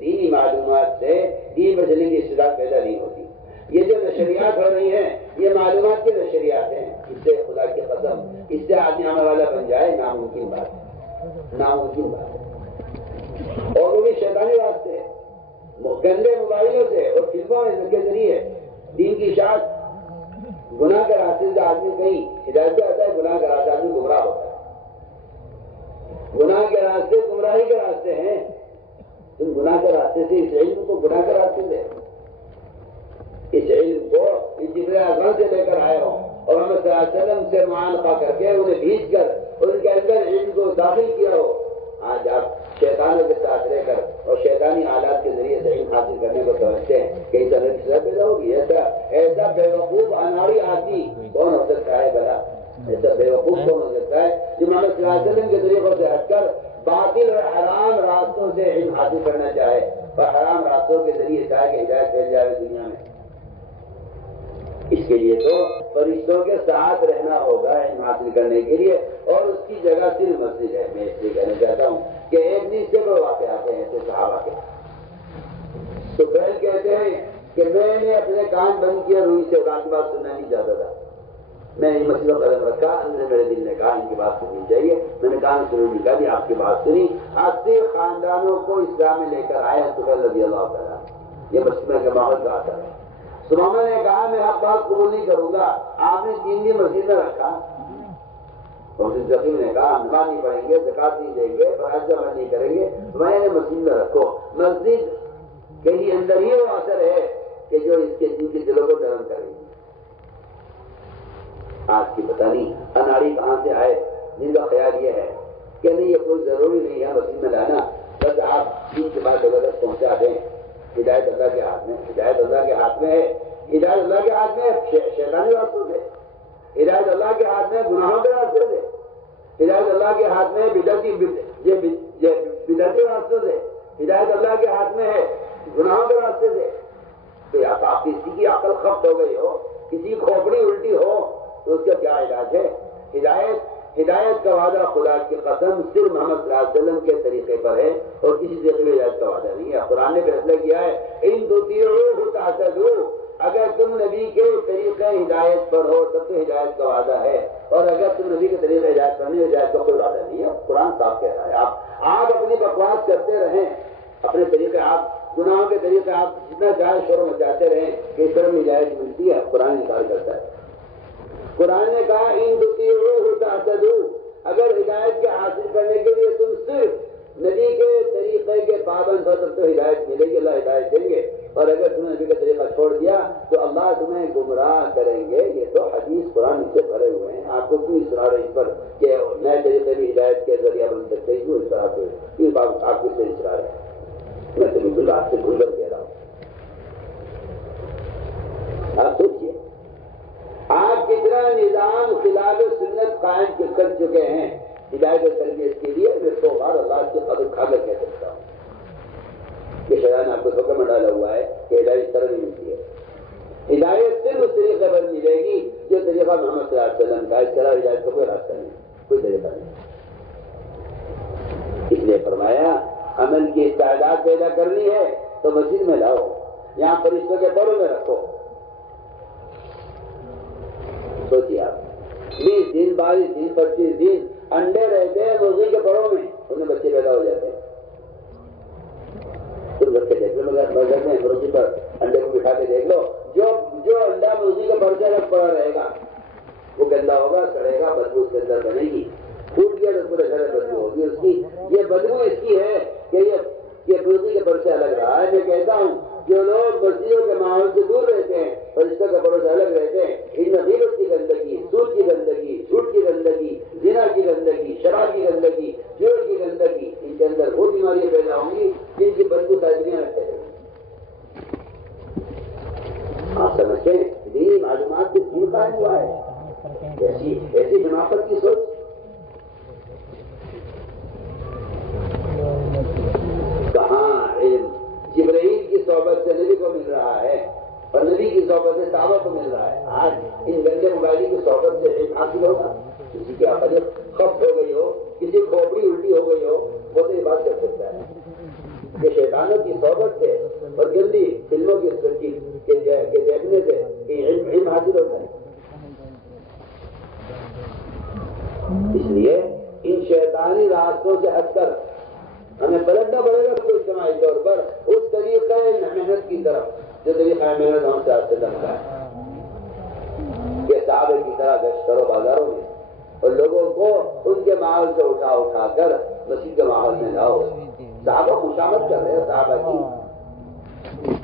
دینی معلومات سے دین بدلنے کی استطاعت پیدا نہیں ہوتی۔ یہ جو نشریات ہو رہی ہیں یہ معلومات کی نشریات ہیں، اس سے خدا کی قسم اس سے آدمی عمل والا بن جائے ناممکن بات ہے، ناممکن بات ہے۔ اور وہ بھی شیطانی واسطے، گندے موبائلوں سے اور فلموں کے ذریعے دین کی اشاعت گناہ کے راستے سے آدمی کہیں ہدایت پہ آتا ہے، گناہ کے راستے آدمی گمراہ ہوتا ہے۔ گناہ کے راستے گمراہی کے راستے ہیں، تم گناہ کے راستے سے اس علم کو گناہ کے راستے سے، اس علم کو اس جبریل اعظم سے لے کر آئے ہو اور ہمیں صلی اللہ علیہ وسلم سے معانقہ کر کے انہیں بھیج کر ان کے اندر علم کو داخل کیا ہو، آج آپ شیطانوں کے ساتھ رہ کر اور شیطانی آلات کے ذریعے سے علم حاصل کرنے کو سمجھتے ہیں کہ اس طرح کی سزا پیدا ہوگی۔ ایسا بیوقوف اناڑی آدمی کون ہو سکتا ہے بھلا؟ ایسا بیوقوف کون ہو سکتا ہے جو محمد صلی اللہ علیہ وسلم کے طریقوں سے ہٹ کر باطل اور حرام راستوں سے علم حاصل کرنا چاہے اور حرام راستوں کے ذریعے چاہے کہ ہدایت پھیل جائے دنیا میں؟ اس کے لیے تو فرشتوں کے ساتھ رہنا ہوگا علم حاصل کرنے کے لیے، اور اس کی جگہ صرف مسجد ہے۔ میں اس لیے کہنا چاہتا ہوں کہ ایک دن سے وہ واقعات ہیں ایسے صحابہ کے، تو پہل کہتے ہیں کہ میں نے اپنے کان بند کیا، روئی سے قرآن کی بات سننا نہیں چاہتا تھا، میں نے مسجد میں قدم رکھا، اندر میرے دل نے کہا ان کی بات سننی چاہیے، میں نے کان سے روئی نکالی، آپ کی بات سنی، 80 خاندانوں کو اسلام میں لے کر آئے سہیل رضی اللہ تعالیٰ، یہ مسجد کے ماحول کا آتا ہے۔ سمامہ نے کہا میں آپ بات قبول نہیں کروں گا، آپ نے 3 دن مسجد میں رکھا، ذکیم نے کہا ہم نماز نہیں پڑھیں گے، زکات نہیں دیں گے، فرائض جمع نہیں کریں گے، میں نے مسجد میں رکھو۔ مسجد کے ہی اندر یہ وہ اثر ہے کہ جو اس کے دن کے دلوں کو نرم کرے گی۔ آج کی پتہ نہیں اناڑی کہاں سے آئے جن کا خیال یہ ہے کہ نہیں یہ کوئی ضروری نہیں ہے مسجد میں لانا، بس آپ دین کے بعد غلط پہنچا دیں۔ ہدایت اللہ کے ہاتھ میں، ہدایت اللہ کے ہاتھ میں ہے، ہدایت اللہ کے ہاتھ میں شیطانی راستوں سے، ہدایت اللہ کے ہاتھ میں گناہوں کے راستے سے، ہدایت اللہ کے ہاتھ میں بدعتی راستوں سے، ہدایت اللہ کے ہاتھ میں ہے گناہوں کے راستے سے۔ تو یا تو آپ کسی کی عقل خبت ہو گئی ہو، کسی کھوپڑی الٹی ہو تو اس کا کیا علاج ہے؟ ہدایت کا وعدہ خدا کی قسم صرف محمد صلی اللہ علیہ وسلم کے طریقے پر ہے اور کسی طریقے میں ہدایت کا وعدہ نہیں ہے۔ قرآن نے فیصلہ کیا ہے ان تطیعوہ تہتدوا، اگر تم نبی کے طریقے ہدایت پر ہو تب تو ہدایت کا وعدہ ہے، اور اگر تم نبی کے طریقے ہدایت پر نہیں، ہدایت کا کوئی وعدہ نہیں ہے۔ قرآن صاف کہہ رہا ہے آپ اپنی بکواس کرتے رہیں، اپنے طریقے آپ گناہوں کے طریقے آپ جتنا چاہے شور مچاتے رہیں کہ اس طرح ہدایت ملتی ہے، قرآن انکار کرتا ہے۔ قرآن نے کہا ان تطیعوہ تہتدوا، اگر ہدایت کے حاصل کرنے کے لیے تم صرف نبی کے طریقے کے پابند ہو تب تو ہدایت ملے گی، اللہ ہدایت دیں گے، اور اگر تم نے نبی کا طریقہ چھوڑ دیا تو اللہ تمہیں گمراہ کریں گے۔ یہ تو حدیث قرآن سے بھرے ہوئے ہیں، آپ کو کیوں اصرار ہے اس پر کہ نئے طریقے بھی ہدایت کے ذریعہ بن سکتے ہیں؟ کیوں اس پر آپ کو اس سے اصرار ہے؟ میں تو بالکل آپ سے بھول کر کہہ رہا ہوں۔ آپ سوچیے آپ کتنا نظام خلاف سنت قائم کر چکے ہیں ہدایت و تربیت کے لیے۔ میں 100 بار اللہ کی قدر کھا کر کہہ سکتا ہوں کہ شیطان آپ کو دھوکہ میں ڈالا ہوا ہے کہ ہدایت اس طرح نہیں ملتی ہے۔ ہدایت صرف اس طریقے پر ملے گی جو طریقہ محمد صلی اللہ علیہ وسلم کا، اس طرح ہدایت کا کوئی راستہ نہیں، کوئی طریقہ نہیں۔ اس لیے فرمایا عمل کی استعداد پیدا کرنی ہے تو مسجد میں لاؤ، یہاں فرشتوں کے پروں میں رکھو۔ سوچیے آپ 20 دن 22 دن 25 دن انڈے رہتے ہیں مرغی کے پروں میں، ان میں بچے پیدا ہو جاتے ہیں۔ تم بچے دیکھ لو مرغی پر انڈے کو بٹھا کے دیکھ لو، جو انڈا مرغی کے پر سے الگ پڑا رہے گا وہ گندا ہوگا، سڑے گا، بدبو اس کے اندر بنے گی، پھوٹ گیا تو پورے گھر بدبو ہوگی اس کی۔ یہ بدبو اس کی ہے کہ یہ مرغی کے پر سے الگ رہا ہے۔ میں کہتا ہوں جو لوگ مسجدوں کے ماحول سے دور رہتے ہیں اور رشتوں کے پروں سے الگ رہتے ہیں، ان میں غیبت کی گندگی، سود کی گندگی، جھوٹ کی گندگی، زنا کی گندگی، شراب کی گندگی، جوڑ کی گندگی، ان کے اندر وہ بیماریاں پیدا ہوں گی جن کی بدبو تاجریاں رکھتے ہیں۔ آپ سمجھتے ہیں دینی معلومات سے دور قائم ہوا ہے، ایسی حماقت کی سوچ۔ کہاں علم جبرائیل کی صحبت سے نبی کو مل رہا ہے اور نبی کی صحبت سے صحابہ کو مل رہا ہے۔ آج ان گندے موبائل کی صحبت سے علم حاصل ہوگا؟ کسی کی عقل خبت ہو گئی ہو، کسی کھوپڑی الٹی ہو گئی ہو، وہ تو یہ بات کر سکتا ہے کہ شیطانوں کی صحبت سے اور گندی فلموں کی دیکھنے سے علم حاصل ہوتا ہے۔ اس لیے ان شیطانی راستوں سے ہٹ کر ہمیں پلٹنا پڑے گا کوئی اجتماعی طور پر اس طریقہ محنت کی طرف جو طریقہ محنت ہم سے آتے کا ہے۔ صحابہ کی طرح گشت کرو بازاروں میں اور لوگوں کو ان کے ماحول سے اٹھا کر مسجد کے ماحول میں لاؤ. صحابہ خوشامد کر رہے ہیں صحابہ کی.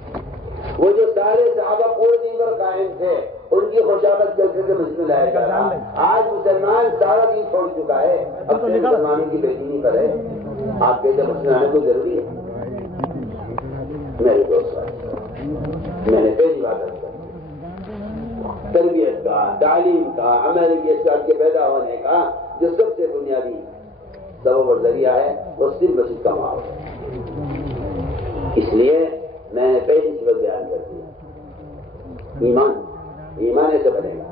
وہ جو سارے صحابہ پورے دن پر قائم تھے ان کی خوشامد کر کے مسجد میں لایا جا رہا. آج مسلمان سارا دن چھوڑ چکا ہے, اپنے مسلمانوں کی بے دینی پر ہے. آپ کہتے ہیں مسلم آنے کو ضروری ہے. میرے دوست میں نے پہلی بات کر تربیت کا, تعلیم کا, عمل کی اصلاح کے پیدا ہونے کا جو سب سے بنیادی سبب اور ذریعہ ہے وہ صرف مسجد کا ماحول ہے. اس لیے میں نے پہلی صفت بیان کر دی, ایمان ایسے بنے گا.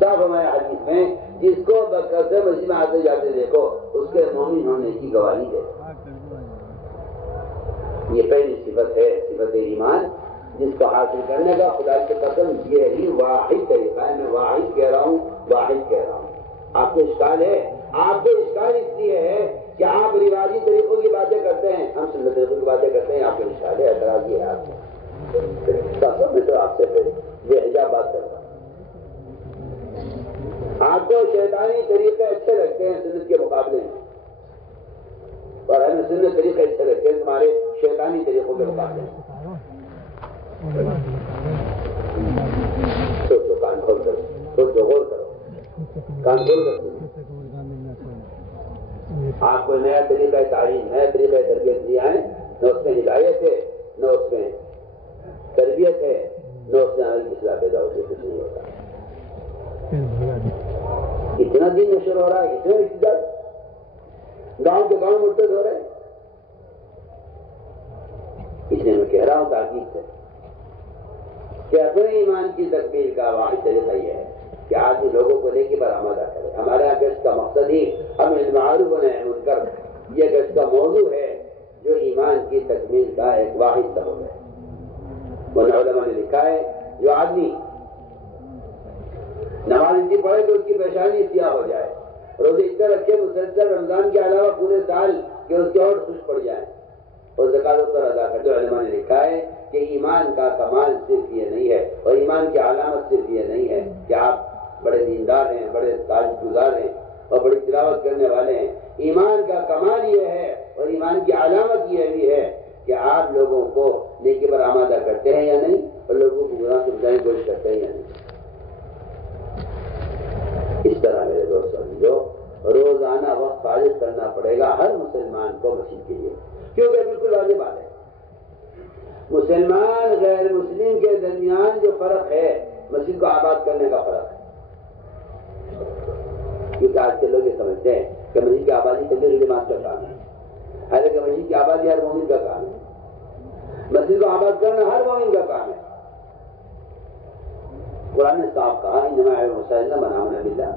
صاحب ہمارے حدیث میں جس کو بکثرت مسجد میں آتے جاتے دیکھو اس کے مومن ہونے کی گواہی ہے. یہ پہلی صفت ہے, صفت ایمان, جس کو حاصل کرنے کا خدا کی قسم یہ ہی واحد طریقہ ہے. میں واحد کہہ رہا ہوں, واحد کہہ رہا ہوں. آپ کو اشکال ہے, آپ کو اشکال اس لیے ہے کہ آپ رواجی طریقوں کی باتیں کرتے ہیں, ہم سنت طریقوں کی باتیں کرتے ہیں. آپ کو اشکال ہے, اعتراض یہ ہے آپ کو. میں تو آپ سے بے حجاب بات کرتا ہوں. آپ کو شیطانی طریقے اچھے لگتے ہیں سنت کے مقابلے میں, اور ہمیں سنت طریقے اچھے لگتے ہیں تمہارے شیطانی طریقوں کے مقابلے میں. سوچو, کان کھول کرو, سوچو, غور کرو, کان کھول کر. آپ کو نیا طریقہ تعلیم, نیا طریقہ تربیت دیا ہے, نہ اس میں ہدایت ہے, نہ اس میں تربیت ہے, نہ اس میں عمل کی اصلاح پیدا ہوتی ہے. کچھ نہیں ہوتا. اتنا دن نشر ہو رہا ہے, اتنا اقتدار, گاؤں کے گاؤں مرتد ہو رہے ہیں. اس لیے میں کہہ رہا ہوں تاکید سے کہ اپنے ایمان کی تکمیل کا واحد طریقہ یہ ہے کہ آدمی لوگوں کو لے کے برآمدہ کرے. ہمارے یہاں گشت کا مقصد ہی امر بالمعروف و نہی عن المنکر, یہ گشت کا موضوع ہے جو ایمان کی تکمیل کا ایک واحد سبب ہے. علماء نے لکھا ہے جو آدمی نماز اتنی پڑھے تو اس کی پیشانی سیاہ ہو جائے, روزے اتنے رکھے مسلسل رمضان کے علاوہ پورے سال کہ اس کے اور خوش پڑ جائیں, اور زکات پر ادا کرتے. علماء نے لکھا ہے کہ ایمان کا کمال صرف یہ نہیں ہے, اور ایمان کی علامت صرف یہ نہیں ہے کہ آپ بڑے دیندار ہیں, بڑے تاجد گزار ہیں اور بڑی تلاوت کرنے والے ہیں. ایمان کا کمال یہ ہے اور ایمان کی علامت یہ بھی ہے کہ آپ لوگوں کو نیکی پر آمادہ کرتے ہیں یا نہیں, اور لوگوں کو گناہ سے بچانے کی کوشش کرتے ہیں یا نہیں. اس طرح میرے دوستوں جو روزانہ وقت فارغ کرنا پڑے گا ہر مسلمان کو مسجد کے لیے, کیونکہ بالکل واضح بات ہے مسلمان غیر مسلم کے درمیان جو فرق ہے مسجد کو آباد کرنے کا فرق ہے. کیونکہ آج کے لوگ یہ سمجھتے ہیں کہ مسجد کی آبادی تبلیغ جماعت کا کام ہے, حالانکہ مسجد کی آبادی ہر مومن کا کام ہے. مسجد کو آباد کرنا ہر مومن کا کام ہے. قرآن نے صاف کہا انما المساجد من آمن باللہ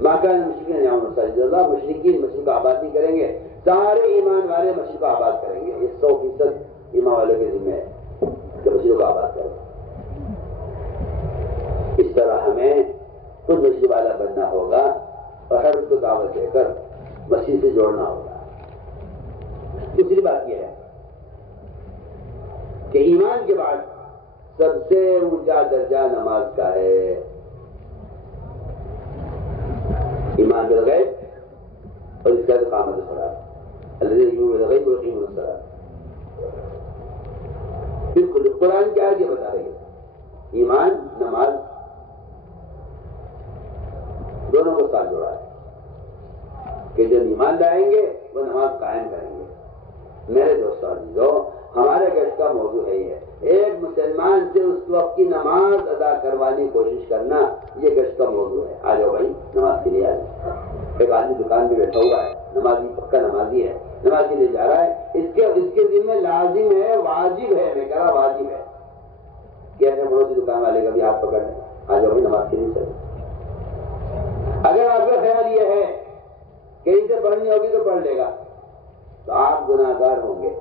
ما کان المشرکین ان یعمروا مساجد اللہ. مشرکین مسجد کو آباد نہیں کریں گے, سارے ایمان والے مسجد کو آباد کریں گے. یہ 100% ایمان والے کے ذمہ ہے کہ مسجد کو آباد کریں. اس طرح ہمیں خود مسجد والا بننا ہوگا اور ہر کو دعوت دے کر مسجد سے جوڑنا ہوگا. دوسری بات یہ ہے کہ ایمان کے بعد سب سے اونچا درجہ نماز کا ہے. ایمان بالغیب اور اس کا اقامت الصلاۃ الذین یؤمنون بالغیب ویقیمون الصلاۃ. بالکل قرآن کیا آگے بتا رہی ہے ایمان نماز دونوں کو ساتھ جوڑا ہے کہ جو ایمان لائیں گے وہ نماز قائم کریں گے. میرے دوستوں عزیزو, ہمارے گشت کا موضوع ہے یہ ایک مسلمان سے اس وقت کی نماز ادا کروانے کی کوشش کرنا, یہ گشت کا موضوع ہے. آ جاؤ بھائی نماز کے لیے آ جاؤ. ایک آدمی دکان پہ بیٹھا ہوا ہے, نمازی پکا نمازی ہے, نماز کے لیے جا رہا ہے. اس کے ذمہ لازم ہے, واجب ہے, میں کہہ رہا واجب ہے کہ اپنے پڑوسی دکان والے کا بھی ہاتھ پکڑ لیں, آ جاؤ بھائی نماز کے لیے چلے. اگر آپ کا خیال یہ ہے کہ اسے پڑھنی ہوگی تو پڑھ لے گا تو آپ گناہ گار ہوں گے.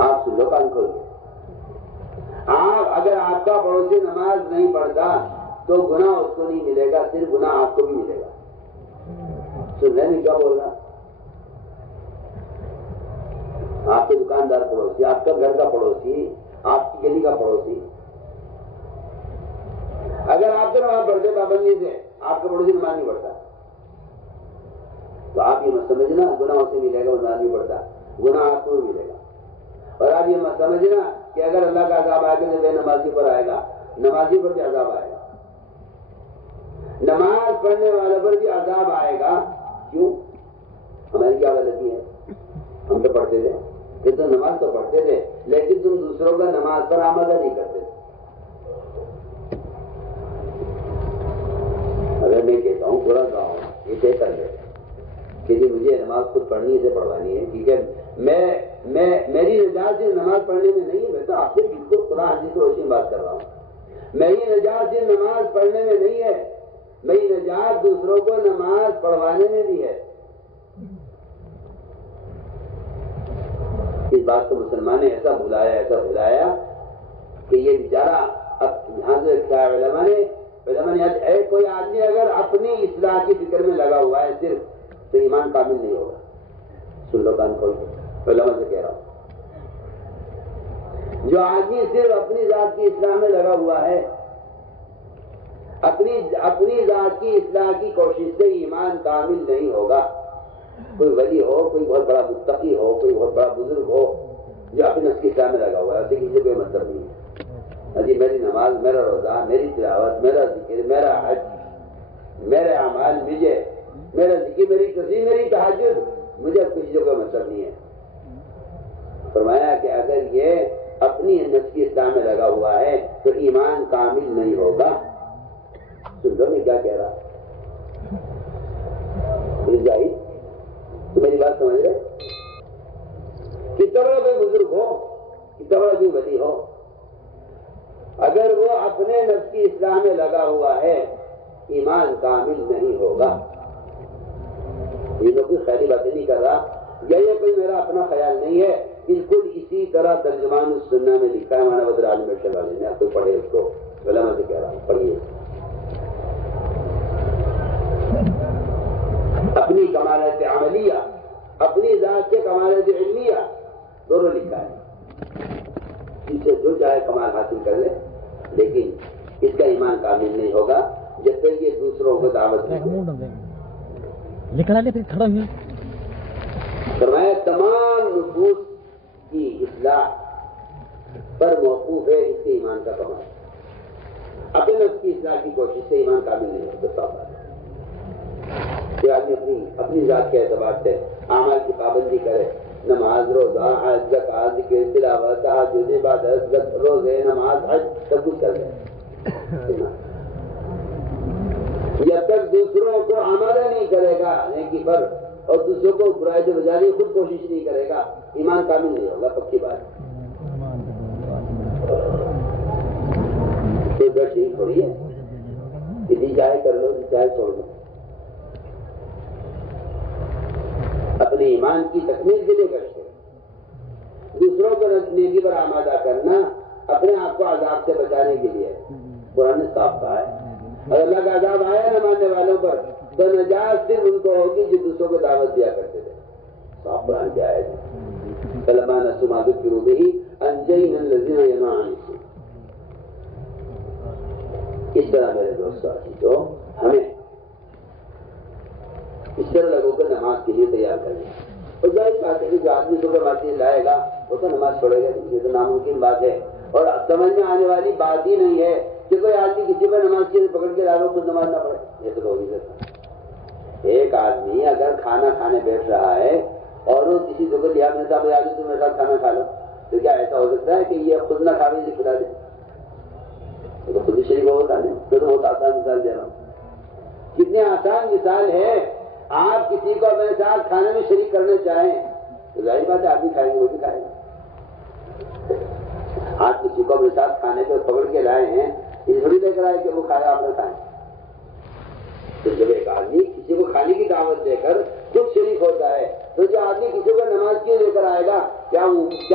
آپ سن لو کان کھول کے. اگر آپ کا پڑوسی نماز نہیں پڑھتا تو گناہ اس کو نہیں ملے گا, صرف گناہ آپ کو بھی ملے گا. سن رہے نہیں کیا بول رہا؟ آپ کے دکاندار پڑوسی, آپ کا گھر کا پڑوسی, آپ کی گلی کا پڑوسی, اگر آپ تو نماز پڑھتے پابندی سے، آپ کا پڑوسی نماز نہیں پڑھتا، تو آپ یہ مت سمجھنا گناہ اسے ملے گا، نماز نہیں پڑھتا، گناہ آپ کو بھی ملے گا۔ اور آپ یہ مت سمجھنا کہ اگر اللہ کا عذاب آئے گا تو بے نمازی پر آئے گا، نمازی پر بھی عذاب آئے گا، نماز پڑھنے والے پر بھی عذاب آئے گا۔ کیوں؟ ہماری کیا غلطی ہے؟ ہم تو پڑھتے تھے، پھر تو نماز تو پڑھتے تھے، لیکن تم دوسروں کا نماز پر آمادہ نہیں کرتے تھے۔ اگر میں کہتا ہوں پورا گاؤں یہ طے کر لے کہ جی مجھے نماز خود پڑھنی ہے، پڑھوانی ہے، ٹھیک ہے، میری نجات صرف نماز پڑھنے میں نہیں ہے، میں تو آپ سے بالکل قرآن حدیث کی روشنی بات کر رہا ہوں، میری نجات صرف نماز پڑھنے میں نہیں ہے، میری نجات دوسروں کو نماز پڑھوانے میں بھی ہے۔ اس بات کو مسلمان نے ایسا بھلایا کہ یہ بیچارہ اب یہاں سے علماء نے کوئی آدمی اگر اپنی اصلاح کی فکر میں لگا ہوا ہے صرف، تو ایمان کامل نہیں ہوگا۔ سن لو کان کھول کے، علماء سے کہہ رہا ہوں، جو آدمی صرف اپنی ذات کی اصلاح میں لگا ہوا ہے، اپنی ذات کی اصلاح کی کوشش سے ایمان کامل نہیں ہوگا۔ کوئی ولی ہو، کوئی بہت بڑا متقی ہو، کوئی بہت بڑا بزرگ ہو، جو اپنی نفس کی اصلاح میں لگا ہوا ہے، اسے کسی کوئی مطلب نہیں ہے۔ جی میری نماز، میرا روزہ، میری تلاوت، میرا ذکر، میرا حج، میرے اعمال، میرا ذکر، میری تسبیح، میری تہجد، مجھے اب کسی کو کوئی مطلب نہیں ہے۔ فرمایا کہ اگر یہ اپنی نفس کی اصلاح میں لگا ہوا ہے تو ایمان کامل نہیں ہوگا۔ سن میں کیا کہہ رہا جائی تو میری بات سمجھ رہے؟ کتنا بڑا کوئی بزرگ ہو، کتنا بڑا کوئی ولی ہو، اگر وہ اپنے نفس کی اصلاح میں لگا ہوا ہے ایمان کامل نہیں ہوگا۔ یہ لوگ کوئی خیالی باتیں نہیں کر رہا، یہ کوئی میرا اپنا خیال نہیں ہے، بالکل اسی طرح ترجمان السنہ میں لکھا ہے مولانا بدر عالم ارشاد والے نے، آپ کوئی پڑھے اس کو، علماء سے کہہ رہا ہوں پڑھیے۔ اپنی کمالات عملیہ، اپنی ذات کے کمالات علمیہ دونوں لکھا ہے، اس سے جو چاہے کمال حاصل کر لے، لیکن اس کا ایمان کامل نہیں ہوگا جب تک یہ دوسروں کو دعوت نہیں دے۔ فرمایا تمام نفوس کی اصلاح پر موقوف ہے اس کے ایمان کا کمال۔ اپنے نفس کی اصلاح کی کوشش سے ایمان کامل نہیں ہوتا۔ صاف بات ہے کہ آدمی اپنی ذات کے اعتبار سے اعمال کی پابندی کرے، نماز، روزہ، حج، زکات، ذکر، تلاوت، تہجد، عبادت، روزے، نماز، حج سب کچھ کر لے، جب تک دوسروں کو آمادہ نہیں کرے گا نیکی پر اور دوسروں کو برائی سے بچانے کی خود کوشش نہیں کرے گا، ایمان کامل نہیں ہوگا، پکی بات۔ کوئی بات ٹھیک تھوڑی ہے کہ جی چاہے کر لو، جی چاہے چھوڑ دو۔ اپنے ایمان کی تکمیل کے لیے کرتے، دوسروں کو نیکی پر آمادہ کرنا اپنے آپ کو عذاب سے بچانے کے لیے۔ قرآن نے صاف کہا ہے اور اللہ کا عذاب آیا نہ ماننے والوں پر تو نجات صرف ان کو ہوگی جو دوسروں کو دعوت دیا کرتے تھے۔ صاف قرآن کی آیت ہے، فَلَمَّا نَسُوا مَا ذُكِّرُوا بِهِ أَنجَيْنَا الَّذِينَ يَنْهَوْنَ عَنِ السُّوءِ۔ اس طرح میرے دوستو تو ہمیں اس طرح لوگوں کو نماز کے لیے تیار کریں۔ اور ظاہر بات ہے کہ جو آدمی صبح مسجد لائے گا وہ تو نماز پڑھے گا، یہ تو ناممکن بات ہے اور سمجھ میں آنے والی بات ہی نہیں ہے کہ کوئی آدمی کسی پر نماز کے لیے پکڑ کے لا لو خود نماز نہ پڑھے، یہ تو ہو نہیں سکتا۔ ایک آدمی اگر کھانا کھانے بیٹھ رہا ہے اور وہ کسی کو لیا اپنے صاحب آدمی تم میرے ساتھ کھانا کھا لو، تو کیا ایسا ہو سکتا ہے کہ یہ خود نہ کھا بھی کھلا دے؟ تو خود شریف ہوتا نہیں، تو بہت آسان مثال دے رہا ہوں۔ کتنی آسان مثال ہے، آپ کسی کو اپنے ساتھ کھانے میں شریک کرنا چاہیں تو ظاہر بات ہے آپ بھی کھائیں گے وہ بھی کھائیں گے۔ آپ کسی کو اپنے ساتھ کھانے پہ پکڑ کے لائے ہیں، اس تھوڑی لے کر آئے کہ وہ کھائے آپ نہ کھائیں۔ تو جب ایک آدمی کسی کو کھانے کی دعوت دے کر خود شریک ہوتا ہے تو جو آدمی کسی کو نماز کیوں لے کر آئے گا؟ کیا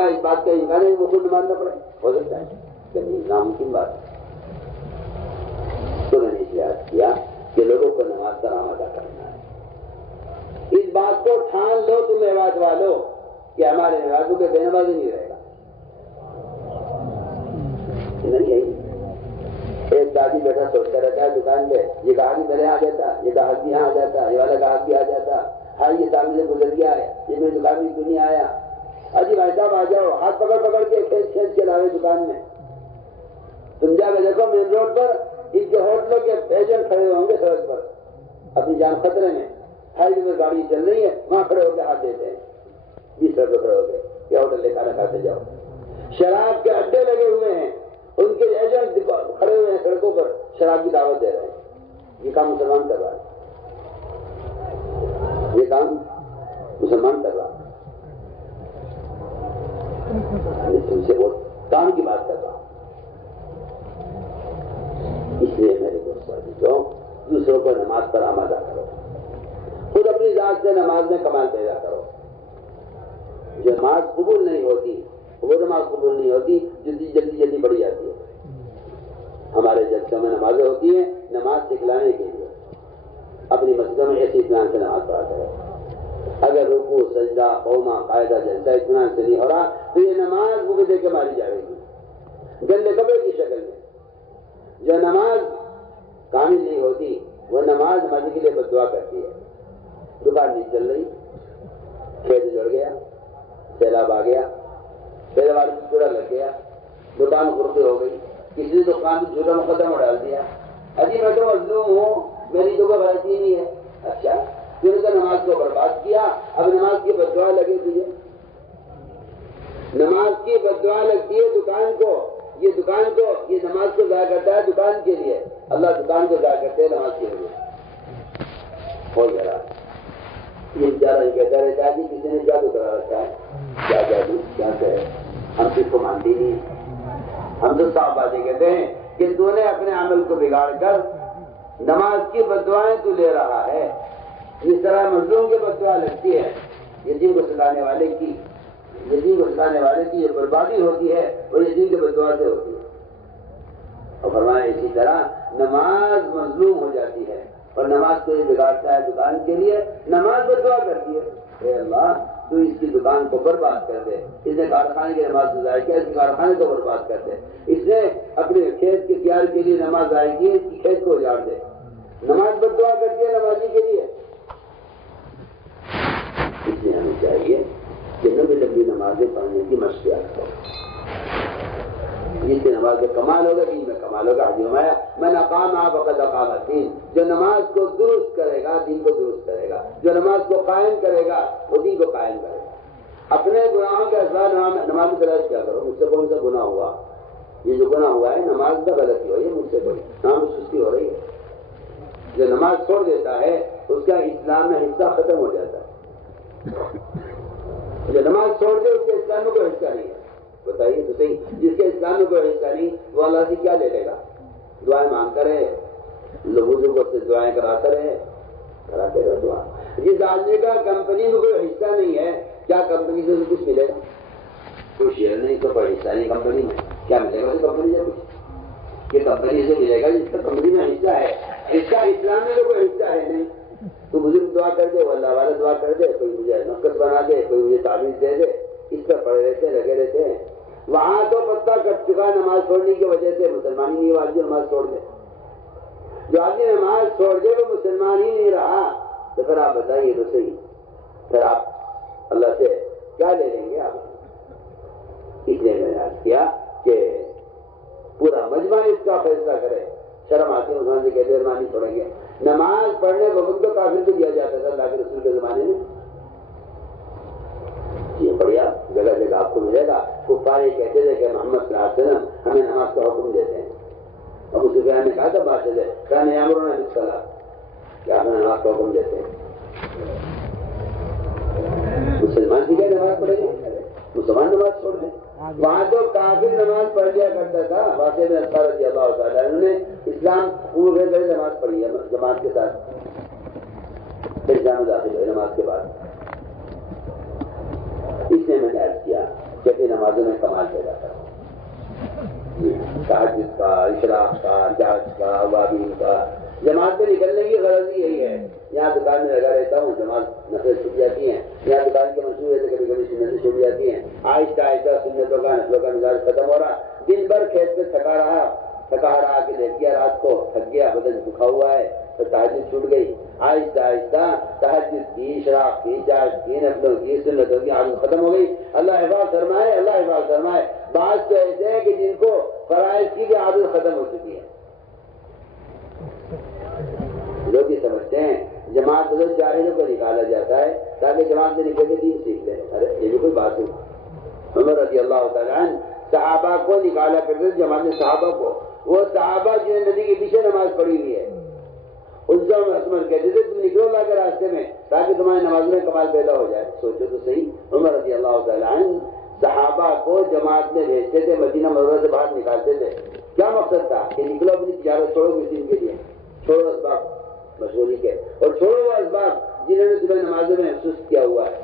اس بات کا امکان ہے وہ خود نماز نہ پڑھے؟ ہو سکتا ہے کہ نہیں، ناممکن بات ہے۔ تو میں نے اس لیے عرض کیا کہ لوگوں کو نماز پر آمادہ کرنا ہے۔ اس بات کو ٹھان لو تم رواج والو کہ ہمارے رواجوں کے بے نمازی نہیں رہے گا۔ نہیں ہے ایک سال آدمی بیٹھا سوچتا رہتا ہے دکان پہ، یہ گاہک میرے آ جاتا، یہ گاہک بھی یہاں آ جاتا، یہ والا گاہک بھی آ جاتا، ہاں یہ سامنے سے گزر گیا ہے، یہ میری دکان میں کیوں نہیں آیا؟ اجی بھائی صاحب آ جاؤ، ہاتھ پکڑ پکڑ کے کھینچ کھینچ کے لاوے دکان میں۔ تم جا کے دیکھو مین روڈ پر ان کے ہوٹلوں کے ایجنٹ کھڑے ہوں گے سڑک پر، اپنی جان خطرے میں، ہائی وے گاڑی چل رہی ہے، وہاں کھڑے ہو کے ہاتھ دیتے ہیں، 20 روپے کھڑے ہو گئے، یا ہوٹل لے کھانا کھاتے جاؤ۔ شراب کے اڈے لگے ہوئے ہیں، ان کے ایجنٹ کھڑے ہوئے ہیں سڑکوں پر، شراب کی دعوت دے رہے ہیں۔ یہ کام مسلمان کر رہا ہے، یہ کام مسلمان کر رہا ہے۔ میں تم سے وہ کام کی بات کر رہا ہوں۔ اس لیے میرے دوستوں، دوسروں کو نماز پر آمادہ کرو، خود اپنی ذات سے نماز میں کمال پیدا کرو۔ جو نماز قبول نہیں ہوتی وہ نماز قبول نہیں ہوتی جو جلدی جلدی پڑھی جاتی ہے۔ ہمارے جلسوں میں نمازیں ہوتی ہیں نماز سکھلانے کے لیے، اپنی مسجدوں میں ایسی اطمینان سے نماز پڑھا کرو۔ اگر رکوع سجدہ قومہ قاعدہ جلسہ اطمینان سے نہیں ہو رہا تو یہ نماز منہ دے کے ماری جائے گی گندے کپڑے کی شکل میں۔ جو نماز کامل نہیں ہوتی وہ نماز نمازی کے لیے بد دعا کرتی ہے۔ دکان نہیں چل رہی، کھیت جڑ گیا، سیلاب آ گیا، پیداوار میں کوڑا لگ گیا، دکان خرد ہو گئی، کسی نے دکان میں جھوٹا مقدمہ ڈال دیا، اجی میں تو مظلوم ہوں، میری تو کوئی غلطی نہیں ہے۔ اچھا پھر تو نماز کو برباد کیا، اب نماز کی بد دعا لگی تجھے، نماز کی بد دعا لگتی ہے دکان کو، یہ دکان کو، یہ نماز کو ضائع کرتا ہے دکان کے لیے، اللہ دکان کو ضائع کرتے ہیں نماز کے لیے۔ ہو جا یہ بیچارہ یہ کہتا رہتا ہے کہ کسی نے جادو کرا رکھا ہے، کیا جادو کیا کہ ہم کس کو مانتے نہیں ہیں۔ ہم تو صاف باتیں کہتے ہیں کہ تو نے اپنے عمل کو بگاڑ کر نماز کی بد دعائیں تو لے رہا ہے، جس طرح مظلوم کی بد دعا لگتی ہے، یتیم کو سکھانے والے کی، یتیم کو سکھانے والے کی یہ بربادی ہوتی ہے، وہ یتیم کی بد دعا سے ہوتی ہے۔ اور فرمایا اسی طرح نماز مظلوم ہو جاتی ہے اور نماز کو یہ بگاڑتا ہے دکان کے لیے، نماز بد دعا کرتی ہے، اے اللہ تو اس کی دکان کو برباد کر دے، اس نے کارخانے کی نماز ضائع کیا، اس کے کارخانے کو برباد کر دے، اس نے اپنے کھیت کی تیار کے لیے نماز ضائع کی، اس کی کھیت کو اجاڑ دے۔ نماز بد دعا کرتی ہے نمازی کے لیے۔ اس لیے ہمیں چاہیے کہ لمبی لمبی نمازیں پڑھنے کی مشقت کرو، جس سے نماز میں کمال ہوگا، دین میں کمال ہوگا۔ حدیث میں آیا من اقام فقد اقام الدین، جو نماز کو درست کرے گا دین کو درست کرے گا، جو نماز کو قائم کرے گا وہ دین کو قائم کرے گا۔ اپنے گناہوں کا اظہار نماز میں تلاش کیا کرو، مجھ سے کون سا گناہ ہوا، یہ جو گناہ ہوا ہے نماز میں غلطی ہوئی ہے، مجھ سے کوئی نام سستی ہو رہی ہے۔ جو نماز چھوڑ دیتا ہے اس کا اسلام میں حصہ ختم ہو جاتا ہے، جو نماز چھوڑ دے اس کے اسلام میں کوئی حصہ نہیں ہے۔ بتائیے تو صحیح، جس کے اسلام میں کوئی حصہ نہیں وہ اللہ سے کیا لے لے گا؟ دعائیں مانگتا رہے، لوگوں سے دعائیں کراتا رہے، کراتے رہے دعا۔ جس آدمی کا کمپنی میں کوئی حصہ نہیں ہے، کیا کمپنی سے کچھ ملے گا؟ کوئی شیئر نہیں تو کوئی حصہ نہیں کمپنی میں، کیا ملے گا کمپنی سے کچھ؟ یہ کمپنی سے ملے گا جس کا کمپنی میں حصہ ہے، اس کا اسلام میں تو کوئی حصہ ہے نہیں۔ تو بزرگ دعا کر دے، وہ اللہ والا دعا کر دے، کوئی مجھے نقص بنا دے، کوئی مجھے تعویذ دے دے، اس پر پڑے رہتے ہیں، لگے رہتے ہیں۔ وہاں تو پتہ کٹ چکا نماز چھوڑنے کی وجہ سے، مسلمان ہی نہیں ہوا جو نماز چھوڑ دے۔ جو آدمی نماز چھوڑ دے وہ مسلمان ہی نہیں رہا، تو پھر آپ بتائیے تو صحیح، پھر آپ اللہ سے کیا لے لیں گے آپ؟ اس لیے میں نے عرض کیا کہ پورا مجمع اس کا فیصلہ کرے۔ شرم آتی ہے مسلمان سے کہتے ہیں نہیں پڑھیں گے۔ نماز پڑھنے کو حکم تو کافر کو دیا جاتا تھا اللہ کے رسول کے زمانے میں، یہ بڑھیا جگہ جگہ آپ کو ملے گا۔ کفار یہ کہتے تھے کہ محمد صلی اللہ علیہ وسلم ہمیں نماز کا حکم دیتے ہیں، اور اس کے نے کہا تھا بادشاہ سے کہا یامرون بالصلاۃ، کیا ہمیں نماز کا حکم دیتے ہیں؟ مسلمان بھی کیا نماز پڑھیں گے؟ مسلمان نماز چھوڑ دیں۔ وہاں تو کافر نماز پڑھ لیا کرتا تھا۔ واقعہ میں اطہار رضی اللہ تعالیٰ انہوں نے اسلام پورے گئے نماز پڑھی ہے جماعت کے ساتھ، پھر اسلام داخل ہوئے نماز کے بعد۔ اس نے میں نے عرض کیا کہ اپنی نمازوں میں کمال پیدا کرو، تہجد کا، اشراق کا، جہج کا، اوابین کا۔ جماعت میں نکلنے کی غرض ہی یہی ہے۔ یہاں دکان میں لگا رہتا ہوں، جماعت نفل چھوٹ جاتی ہیں، یہاں دکان کے منصوبے سے کبھی کبھی سنتیں چھوٹ جاتی ہیں، آہستہ آہستہ سنتوں کا نفلوں کا مزاج ختم ہو رہا، دن بھر کھیت میں تھکا رہا، تھکا رہا کے لیٹ گیا، رات کو تھک گیا، بدن سکھا ہوا ہے، تو تہجد چھوٹ گئی، آہستہ آہستہ تہجد کی، شراب کی، چاش کی، نفلوں کی، سنتوں کی عادت ختم ہو گئی۔ اللہ حفاظ فرمائے، اللہ حفاظ فرمائے۔ بعض تو ایسے ہیں کہ جن کو فرائض کی بھی عادت ختم ہو چکی ہے۔ لوگ یہ سمجھتے ہیں جماعت بدل جاہلوں کو نکالا جاتا ہے تاکہ جماعت میں نکل کے دین سیکھ لیں۔ ارے یہ بھی کوئی بات نہیں۔ عمر رضی اللہ تعالیٰ عنہ صحابہ کو نکالا کرتے تھے، جماعت میں صحابہ کو، وہ صحابہ جنہیں نبی کے پیچھے نماز پڑھی ہوئی ہے، ان سے عمر کہتے تھے تم نکلو اللہ کے راستے میں تاکہ تمہاری نماز میں کمال پیدا ہو جائے۔ سوچو تو صحیح، عمر رضی اللہ تعالیٰ عنہ صحابہ کو جماعت میں بھیجتے تھے، مدینہ منورہ سے باہر نکالتے تھے، کیا مقصد تھا کہ نکلو اپنی تجارت چھوڑو مسلم کے لیے، چھوڑو اسباب مشغولی کے، اور چھوڑو وہ اسباب جنہوں نے تمہیں نمازوں میں سست کیا ہوا ہے،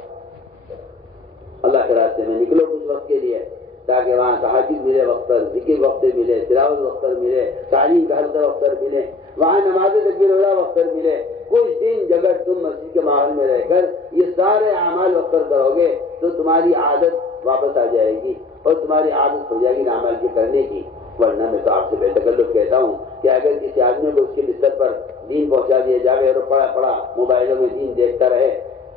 اللہ کے راستے میں نکلو کچھ وقت کے لیے تاکہ وہاں تہجد ملے وقت پر، ذکر وقت پر ملے، تلاوت وقت پر ملے، تعلیم کا حلقہ وقت پر ملے، وہاں نماز تکبیر اللہ وقت پر ملے۔ کچھ دن اگر تم مسجد کے ماحول میں رہ کر یہ سارے اعمال وقت پر کرو گے تو تمہاری عادت واپس آ جائے گی اور تمہاری عادت ہو جائے گی اعمال کے کرنے کی۔ ورنہ میں تو آپ سے بے تکلف کہتا ہوں کہ اگر کسی آدمی کو اس کے بستر پر دین پہنچا دیا جائے اور پڑا موبائلوں میں دین دیکھتا رہے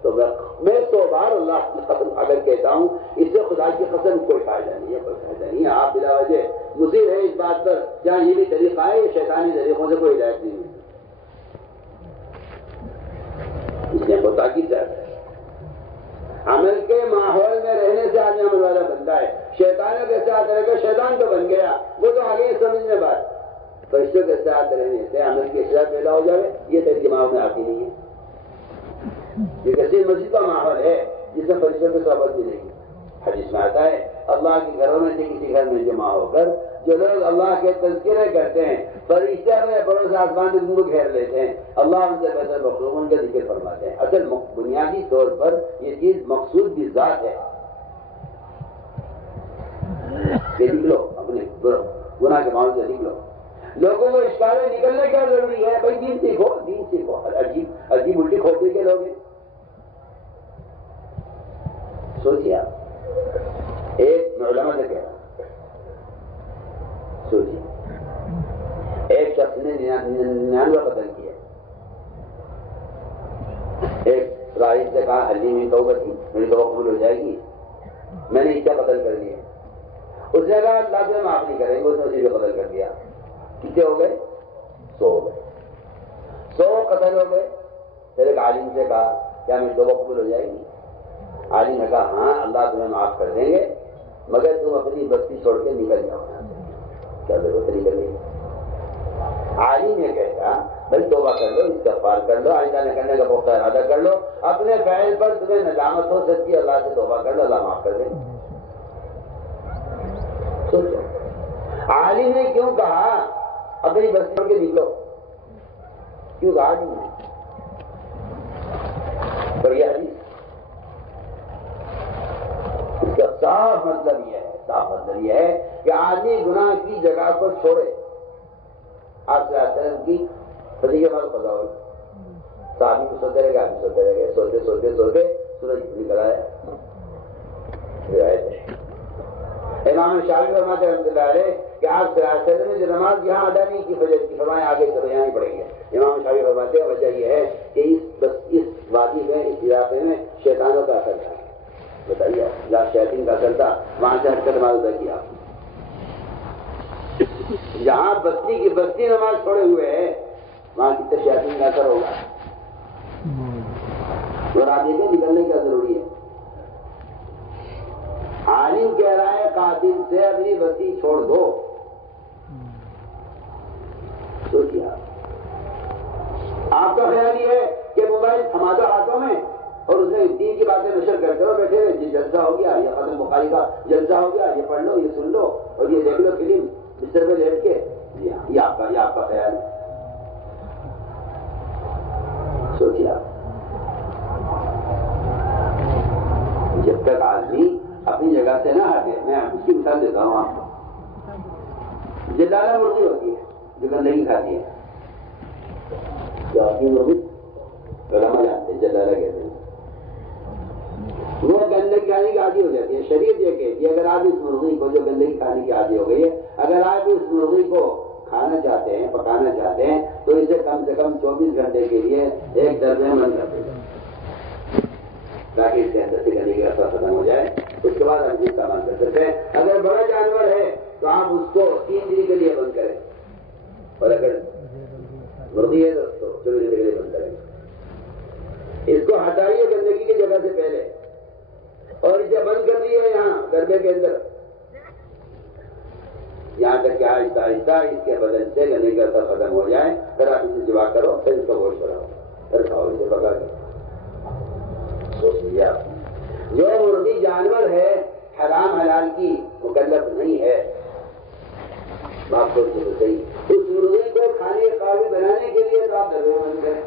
تو میں 100 بار اللہ کی قسم اگر کہتا ہوں اس سے خدا کی قسم کوئی فائدہ نہیں ہے، کوئی فائدہ نہیں ہے۔ آپ بلا وجہ مصر ہے اس بات پر جہاں یہ بھی طریقہ ہے، شیطانی طریقوں سے کوئی ہدایت نہیں ہے، اس نے بہت تاکید ہے۔ عمل کے ماحول میں رہنے سے آدمی عمل والا بنتا ہے۔ شیطانوں کے ساتھ رہ کر شیطان تو بن گیا، وہ تو آگے سمجھنے بات۔ فرشتوں کے ساتھ رہنے سے عمل کی اصلاح پیدا ہو جائے، یہ تیرے دماغ میں آتی نہیں ہے۔ یہ کثیر مسجد کا ماحول ہے جس میں فرشتوں کی صحبت ملے گی۔ حدیث میں آتا ہے اللہ کے گھروں میں سے کسی گھر میں جمع ہو کر جو لوگ اللہ کے تذکرے کرتے ہیں، فرشتے اپنے پڑوس آسمان میں ان کو گھیر لیتے ہیں، اللہ ان سے بہتر مخلوق ان کا ذکر فرماتے ہیں۔ اصل بنیادی طور پر یہ چیز مقصود کی ذات ہے کہ نکلو اپنے گناہ کے معاملے سے نکلو۔ لوگوں کو اس بارے نکلنے کا ضروری ہے، بھائی دین سیکھو، دین سیکھو۔ عجیب الٹی کھوپڑی کے لوگ ہیں۔ سوچیے آپ، ایک علماء سے کہہ رہا ہوں، سوچیے ایک شخص نے 99 قتل کیا، ایک راہب سے کہا حلی میں توبہ کی، میری توبہ قبول ہو جائے گی، میں نے اس کا قتل کر دیا۔ اس نے کہا اللہ سے معاف نہیں کریں گے، اس نے اسی کو قتل کر دیا۔ کتنے ہو گئے؟ 100 ہو گئے، 100 قتل ہو گئے۔ پھر ایک عالم سے کہا کیا میری توبہ قبول ہو جائے گی؟ عالم نے کہا ہاں اللہ تمہیں معاف کر دیں گے مگر تم اپنی بستی چھوڑ کے نکل جاؤ۔ کیا ضرورت ہے نکلنے کی؟ عالم یہ کہتا بھائی توبہ کر لو، استغفار کر لو، آئندہ نہ کرنے کا پختہ ارادہ کر لو، اپنے فعل پر تمہیں ندامت ہو سکتی ہے، اللہ سے توبہ کر لو، اللہ معاف کر دیں گے۔ سوچو عالم نے کیوں کہا اپنی بستی چھوڑ کے نکلو؟ کیوں کہا عالم نے؟ پر یہ حدیث اس کا صاف مطلب یہ ہے کہ آدمی گناہ کی جگہ کو چھوڑے۔ آپ سے کی پتی کے بعد قضا ہوئی، صحابی کو سوتے رہ گئے، آدمی سوتے رہ گئے، سوتے سوتے سوتے سورج نکل آیا۔ روایت ہے امام شافعی فرماتے ہیں رحمۃ اللہ علیہ کہ آپ صلی اللہ علیہ وسلم نے جو نماز یہاں ادا نہیں کی فجر کی، فرمایا آگے چلو یہاں ہی پڑیں گے۔ امام شافعی فرماتے ہیں وجہ یہ ہے کہ اس وادی میں، اس علاقے میں شیطانوں کا اثر تھا۔ بتائیے جہاں شیطان کا اثر تھا وہاں سے ہٹ کر نماز ادا کیا۔ جہاں بستی کی بستی نماز پڑھے ہوئے ہے وہاں کتنے شیطان کا اثر ہوگا، اور آگے کے نکلنے کا ضروری ہے۔ عالم کہہ رہا ہے قاتل سے اپنی بستی چھوڑ دو۔ سوچیے آپ کا خیال یہ ہے کہ موبائل تھما دو ہاتھوں میں اور اس میں دین کی باتیں نشر کرتے ہو، بیٹھے یہ جلسہ ہو گیا، یہ ختم بخاری کا جلسہ ہو گیا، یہ پڑھ لو، یہ سن لو اور یہ دیکھ لو فلم بستر پہ لیٹ کے، یہ آپ کا خیال ہے۔ سوچیے آپ، جب تک آدمی اپنی جگہ سے نہ ہٹے، میں اس کی مثال دیتا ہوں آپ کو۔ جلالہ مرغی ہوتی ہے جو گندگی کھاتی ہے، جو آپ کی مرغی علماء جانتے ہیں جلالہ کہتے ہیں، وہ گندگی کھانے کی عادی ہو جاتی ہے۔ شریعت یہ کہتی ہے اگر آپ اس مرغی کو جو گندگی کھانے کی عادی ہو گئی ہے، اگر آپ اس مرغی کو کھانا چاہتے ہیں، پکانا چاہتے ہیں تو اسے کم سے کم 24 گھنٹے کے لیے ایک دربے میں بند کر دیں تاکہ اس کے اندر سے گندگی کا اثر ختم ہو جائے. اس کے بعد ہم استعمال کر سکتے ہیں. اگر بڑا جانور ہے تو آپ اس کو 3 دن کے لیے بند کریں، اور اگر مرغی ہے تو 24 دن کے لیے بند کریں. اس کو ہٹائیے گندگی کی جگہ سے پہلے اور اسے بند کر دیے یہاں دربے کے اندر، یہاں تک کہ آہستہ آہستہ اس کے بدن سے گندگی کا اثر ختم ہو جائے. پھر آپ اسے ذبح کرو، پھر اس کا گوشت بناؤ، پھر کھاؤ اسے پکا کے. سوچ لیا جو مرغی جانور ہے حرام حلال کی مکلف نہیں ہے، باپ کو صحیح اس مرغی کو کھانے کے قابل بنانے کے لیے تو آپ دربے میں بند کریں.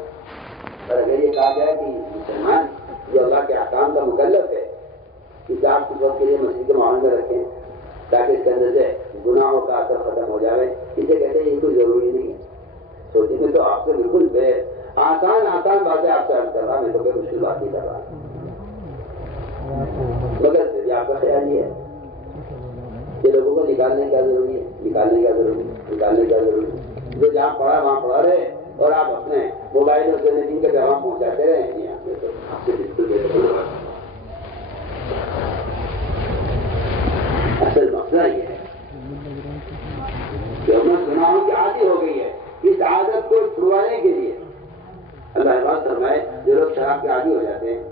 اور اگر یہ کہا جائے کہ مسلمان جو اللہ کے احکام کا مکلف ہے اسے آپ کچھ وقت کے لیے مسجد کے ماحول میں رکھیں تاکہ اس کے اندر سے گناہوں کا اثر ختم ہو جائے، اسے کہتے ہیں یہ کوئی ضروری نہیں ہے. سوچیں میں تو آپ سے بالکل بے آسان باتیں آپ سے عرض کر رہا، میں تو کوئی مشکل بات نہیں کر رہا، مگر پھر بھی آپ کا خیال یہ ہے کہ لوگوں کو نکالنے کا ضروری ہے، نکالنے کا ضروری ہے. جو جہاں پڑھا وہاں پڑھا رہے اور آپ اپنے موبائلوں سے دن کے پیغام پہنچاتے رہے. اصل مسئلہ یہ ہے کہ امت گناہوں کی عادی ہو گئی ہے. اس عادت کو چھڑوانے کے لیے اللہ حفاظت فرمائے جو لوگ شراب کے عادی ہو جاتے ہیں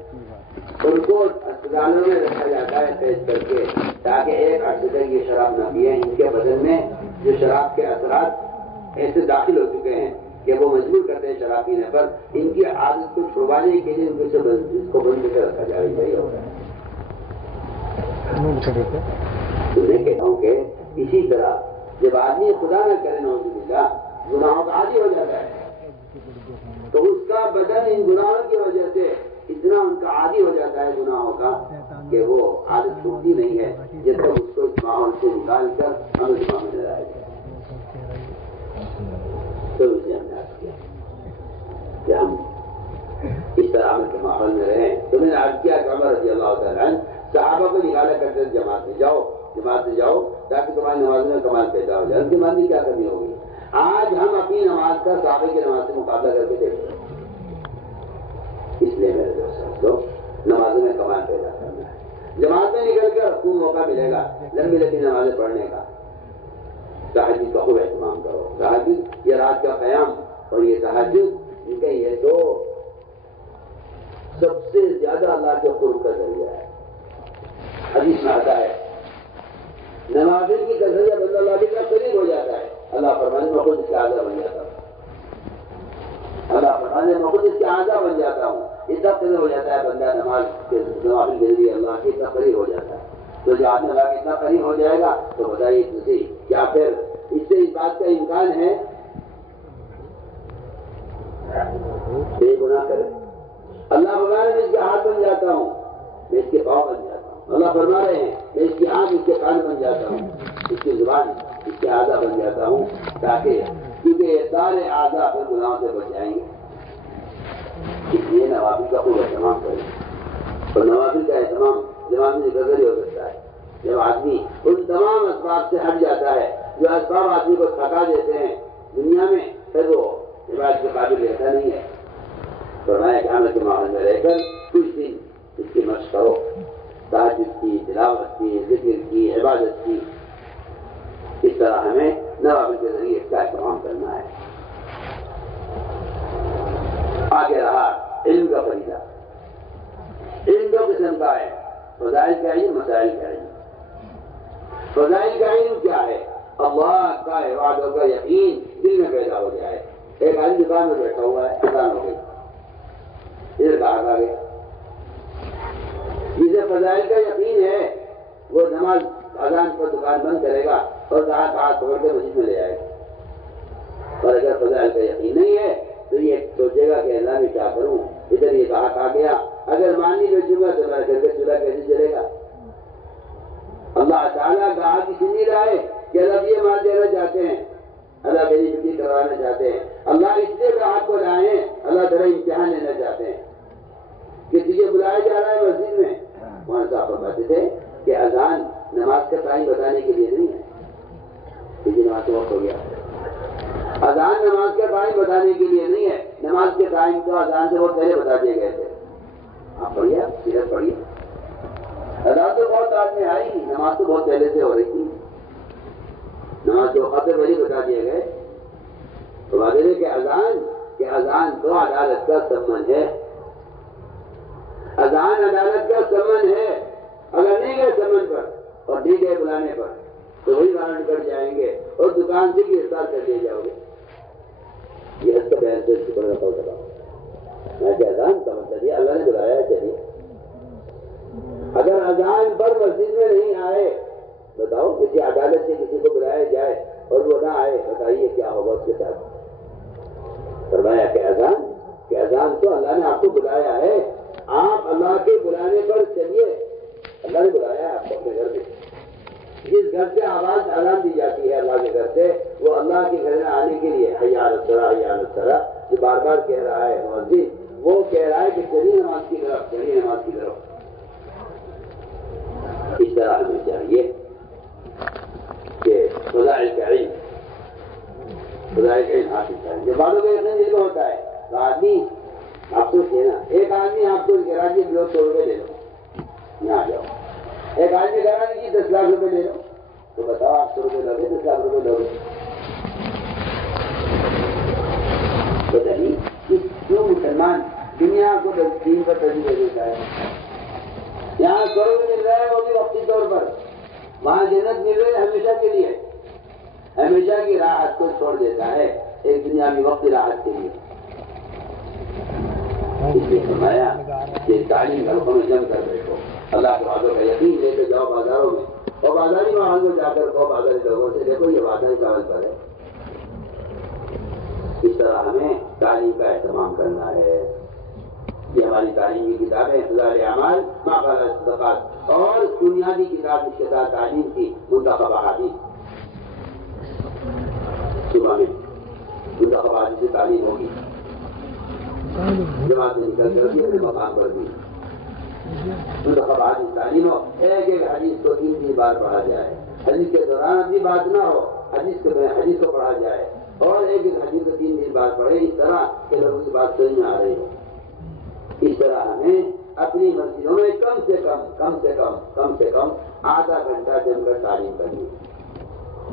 ان کو اسپتالوں میں رکھا جاتا ہے پیش کر کے تاکہ ایک عرصے تک یہ شراب نہ پیے. ان کے بدن میں جو شراب کے اثرات ایسے داخل ہو چکے ہیں کہ وہ مجبور کرتے ہیں شراب پینے پر. ان کی عادت کو چھڑوانے کے لیے ان کو اس کو بند کر رکھا جائے. صحیح ہوگا. میں کہتا ہوں کہ اسی طرح جب آدمی خدا نہ کرے نعوذ باللہ گناہوں کا عادی ہو جاتا ہے تو اس کا بدن ان گناہوں کی وجہ سے اتنا ان کا عادی ہو جاتا ہے گناہوں کا کہ وہ عادت چھوٹتی نہیں ہے جب تک اس کو اس ماحول سے نکال کر ہم اس معاملے میں لائے جائے. تو اسے ہم نے عرض کیا کہ ہم اس طرح عمل کے ماحول میں رہیں. تو میں نے عرض کیا کہ عمر رضی اللہ تعالیٰ عنہ صحابہ کو نکالا کرتے جماعت میں جاؤ تاکہ تمہاری نماز میں کمال پیدا ہو جائے. اس کی نماز کی کیا کمی ہوگی؟ آج ہم اپنی نماز کا صحابہ کی نماز سے مقابلہ کر کے دیکھتے ہیں. اس لیے میرے دوستوں نمازوں میں کمال پیدا کرنا ہے. جماعت میں نکل کر خوب موقع ملے گا لمبی لمبی نمازیں پڑھنے کا. تہجد کا خوب اہتمام کرو. تہجد یہ رات کا قیام اور یہ تہجد ان کا یہ تو سب سے زیادہ اللہ کے قرب کا ذریعہ ہے. حدیث میں آتا ہے نوافل کی کثرت جب بندہ اللہ کے قریب ہو جاتا ہے اللہ فرمانے میں خود اس کے اعضا بن جاتا ہوں. اللہ فرمانے میں خود اس کے اعضا بن جاتا ہوں. اتنا قریب ہو جاتا ہے بندہ نوافل کے ذریعے اللہ کے اتنا قریب ہو جاتا ہے. تو جو آدمی اللہ کے اتنا قریب ہو جائے گا تو بتائیے کسی کیا پھر اس سے اس بات کا امکان ہے بے گناہ کرے. اللہ فرمانے میں اس کے ہاتھ بن جاتا ہوں، میں اس کے پاؤں بن جاتا ہوں. اللہ فرما رہے ہیں میں اس کی آنکھ اس کے کان بن جاتا ہوں، اس کی زبان اس کے اعضا بن جاتا ہوں تاکہ کیونکہ یہ سارے اعضا اپنے گناہوں سے بچ جائیں گے. اس لیے نوافل کا خوب اہتمام کریں. اور نوافل کا اہتمام زمان میں غزل ہو سکتا ہے جب آدمی ان تمام اسباب سے ہٹ جاتا ہے جو اسباب آدمی کو تھکا دیتے ہیں دنیا میں، پھر وہ عبادت کے قابل رہتا نہیں ہے. فرمایا کہ عمل کے ماحول میں رہ کر کچھ دن اس کی مشق کرو، تہجد کی، تلاوت کی، ذکر کی، عبادت کی. اس طرح ہمیں نوافل کے ذریعے اس کا اہتمام کرنا ہے. آگے رہا علم کا فریضہ. علم دو قسم کا ہے، فضائل کا علم، مسائل کا علم. فضائل کا علم کیا ہے؟ اللہ کا ارادوں کا یقین دل میں پیدا ہو جائے. ایک آدمی دکان میں بیٹھا ہوا ہے، اذان ہو گئی، ادھر کہا آ گیا. جسے فضائل کا یقین ہے وہ نماز اذان پر دکان بند کرے گا اور کہا پکڑ کے مسجد میں لے جائے گا. اور اگر فضائل کا یقین نہیں ہے تو یہ سوچے گا کہ اللہ میں کیا کروں، ادھر یہ کہا گیا، اگر مانی بیچوں گا تو میرا گھر کا چولہا کیسے چلے گا. اللہ تعالیٰ کہا کسی نہیں رہے کہ اللہ یہ مال دینا چاہتے ہیں، اللہ میری چھٹی کروانا چاہتے ہیں. اللہ اس لیے گاہک کو لائے ہیں، اللہ تیرا امتحان لینا چاہتے ہیں. کسی کے بلایا جا رہا ہے مسجد میں، وہاں صاحب فرماتے تھے کہ اذان نماز کا ٹائم بتانے کے لیے نہیں ہے، کسی نماز کا وقت ہو گیا اذان نماز کا ٹائم بتانے کے لیے نہیں ہے، نماز کے ٹائم تو اذان سے بہت پہلے بتا دیے گئے تھے. آپ پڑھیے، سیرت پڑھیے. اذان تو بہت بعد میں آئی، نماز تو بہت پہلے سے ہو رہی تھی. نماز کے وقت سے پہلے بتا دیے گئے. تو واضح ہے کہ اذان تو عدالت کا سمن ہے. اذان عدالت کا سمن ہے. اگر نہیں گئے سمن پر اور نہیں گئے بلانے پر تو وہی وارنٹ کر جائیں گے اور دکان سے گرفتار کر دیے جاؤ گے. یہ اس کا بیان سے شکر کا پاؤ کرا. میں کہ اذان کا مطلب یہ اللہ نے بلایا ہے چلیے. اگر اذان پر مسجد میں نہیں آئے، بتاؤ کسی عدالت سے کسی کو بلایا جائے اور وہ نہ آئے، بتائیے کیا ہوگا اس کے ساتھ. فرمایا کہ اذان تو اللہ نے آپ کو بلایا ہے، آپ اللہ کے بلانے پر چلیے. اللہ نے بلایا ہے آپ کو اپنے گھر میں. جس گھر سے آواز اذان دی جاتی ہے اللہ کے گھر سے، وہ اللہ کے گھر میں آنے کے لیے حی علی الصلاۃ حی علی الصلاۃ جو بار بار کہہ رہا ہے مؤذن، وہ کہہ رہا ہے کہ چلیے نماز کی طرف، چلیے نماز کی طرف. اس طرح ہمیں چاہیے کہ خدا کا علم حاصل کریں. جو باتوں کا یقین جن کو ہوتا ہے تو آدمی آپ سوچیے نا، ایک آدمی آپ کو گراجی لو 100 روپے لے لو، یہاں جاؤ. ایک آدمی گرانے کی 10 لاکھ روپے لے لو، تو بتاؤ آپ 100 روپے لوگے 10 لاکھ روپے لوگے؟ بتائیے کیوں مسلمان دنیا کو دین پر ترجیح دیتا ہے؟ یہاں کروڑ مل رہا ہے وہ بھی وقتی طور پر، وہاں جنت مل رہی ہے ہمیشہ کے لیے. ہمیشہ کی راحت کو چھوڑ دیتا ہے ایک دنیاوی وقتی راحت کے لیے. اس لیے فرمایا کہ تعلیم گھروں میں جم کر بیٹھو، اللہ کے وعدوں کا یقین لے کے جاؤ بازاروں میں، اور بازاری ماحول میں جا کر کہو بازاری لوگوں سے دیکھو یہ وعدہ ہی کاغذ پر ہے. اس طرح ہمیں تعلیم کا اہتمام کرنا ہے. یہ ہماری تعلیم کی کتابیں فضائل اعمال ما قال الصدقات، اور بنیادی کتاب اس کے ساتھ تعلیم کی منتخب احادیث. صبح میں منتخب احادیث سے تعلیم ہوگی، جماعت سے نکل کر بھی اپنے مقام پر بھی منتخب حدیث تعلیم ہو. ایک حدیث کو 3 بار پڑھا جائے، حدیث کے دوران بھی بات نہ ہو، حدیث کو پڑھا جائے اور ایک حدیث کو 3 بار پڑھے، اس طرح کہ لوگوں کی بات سمجھ میں آ رہی ہو. اس طرح ہمیں اپنی مسجدوں میں کم سے کم آدھا گھنٹہ جم کر تعلیم کرنی.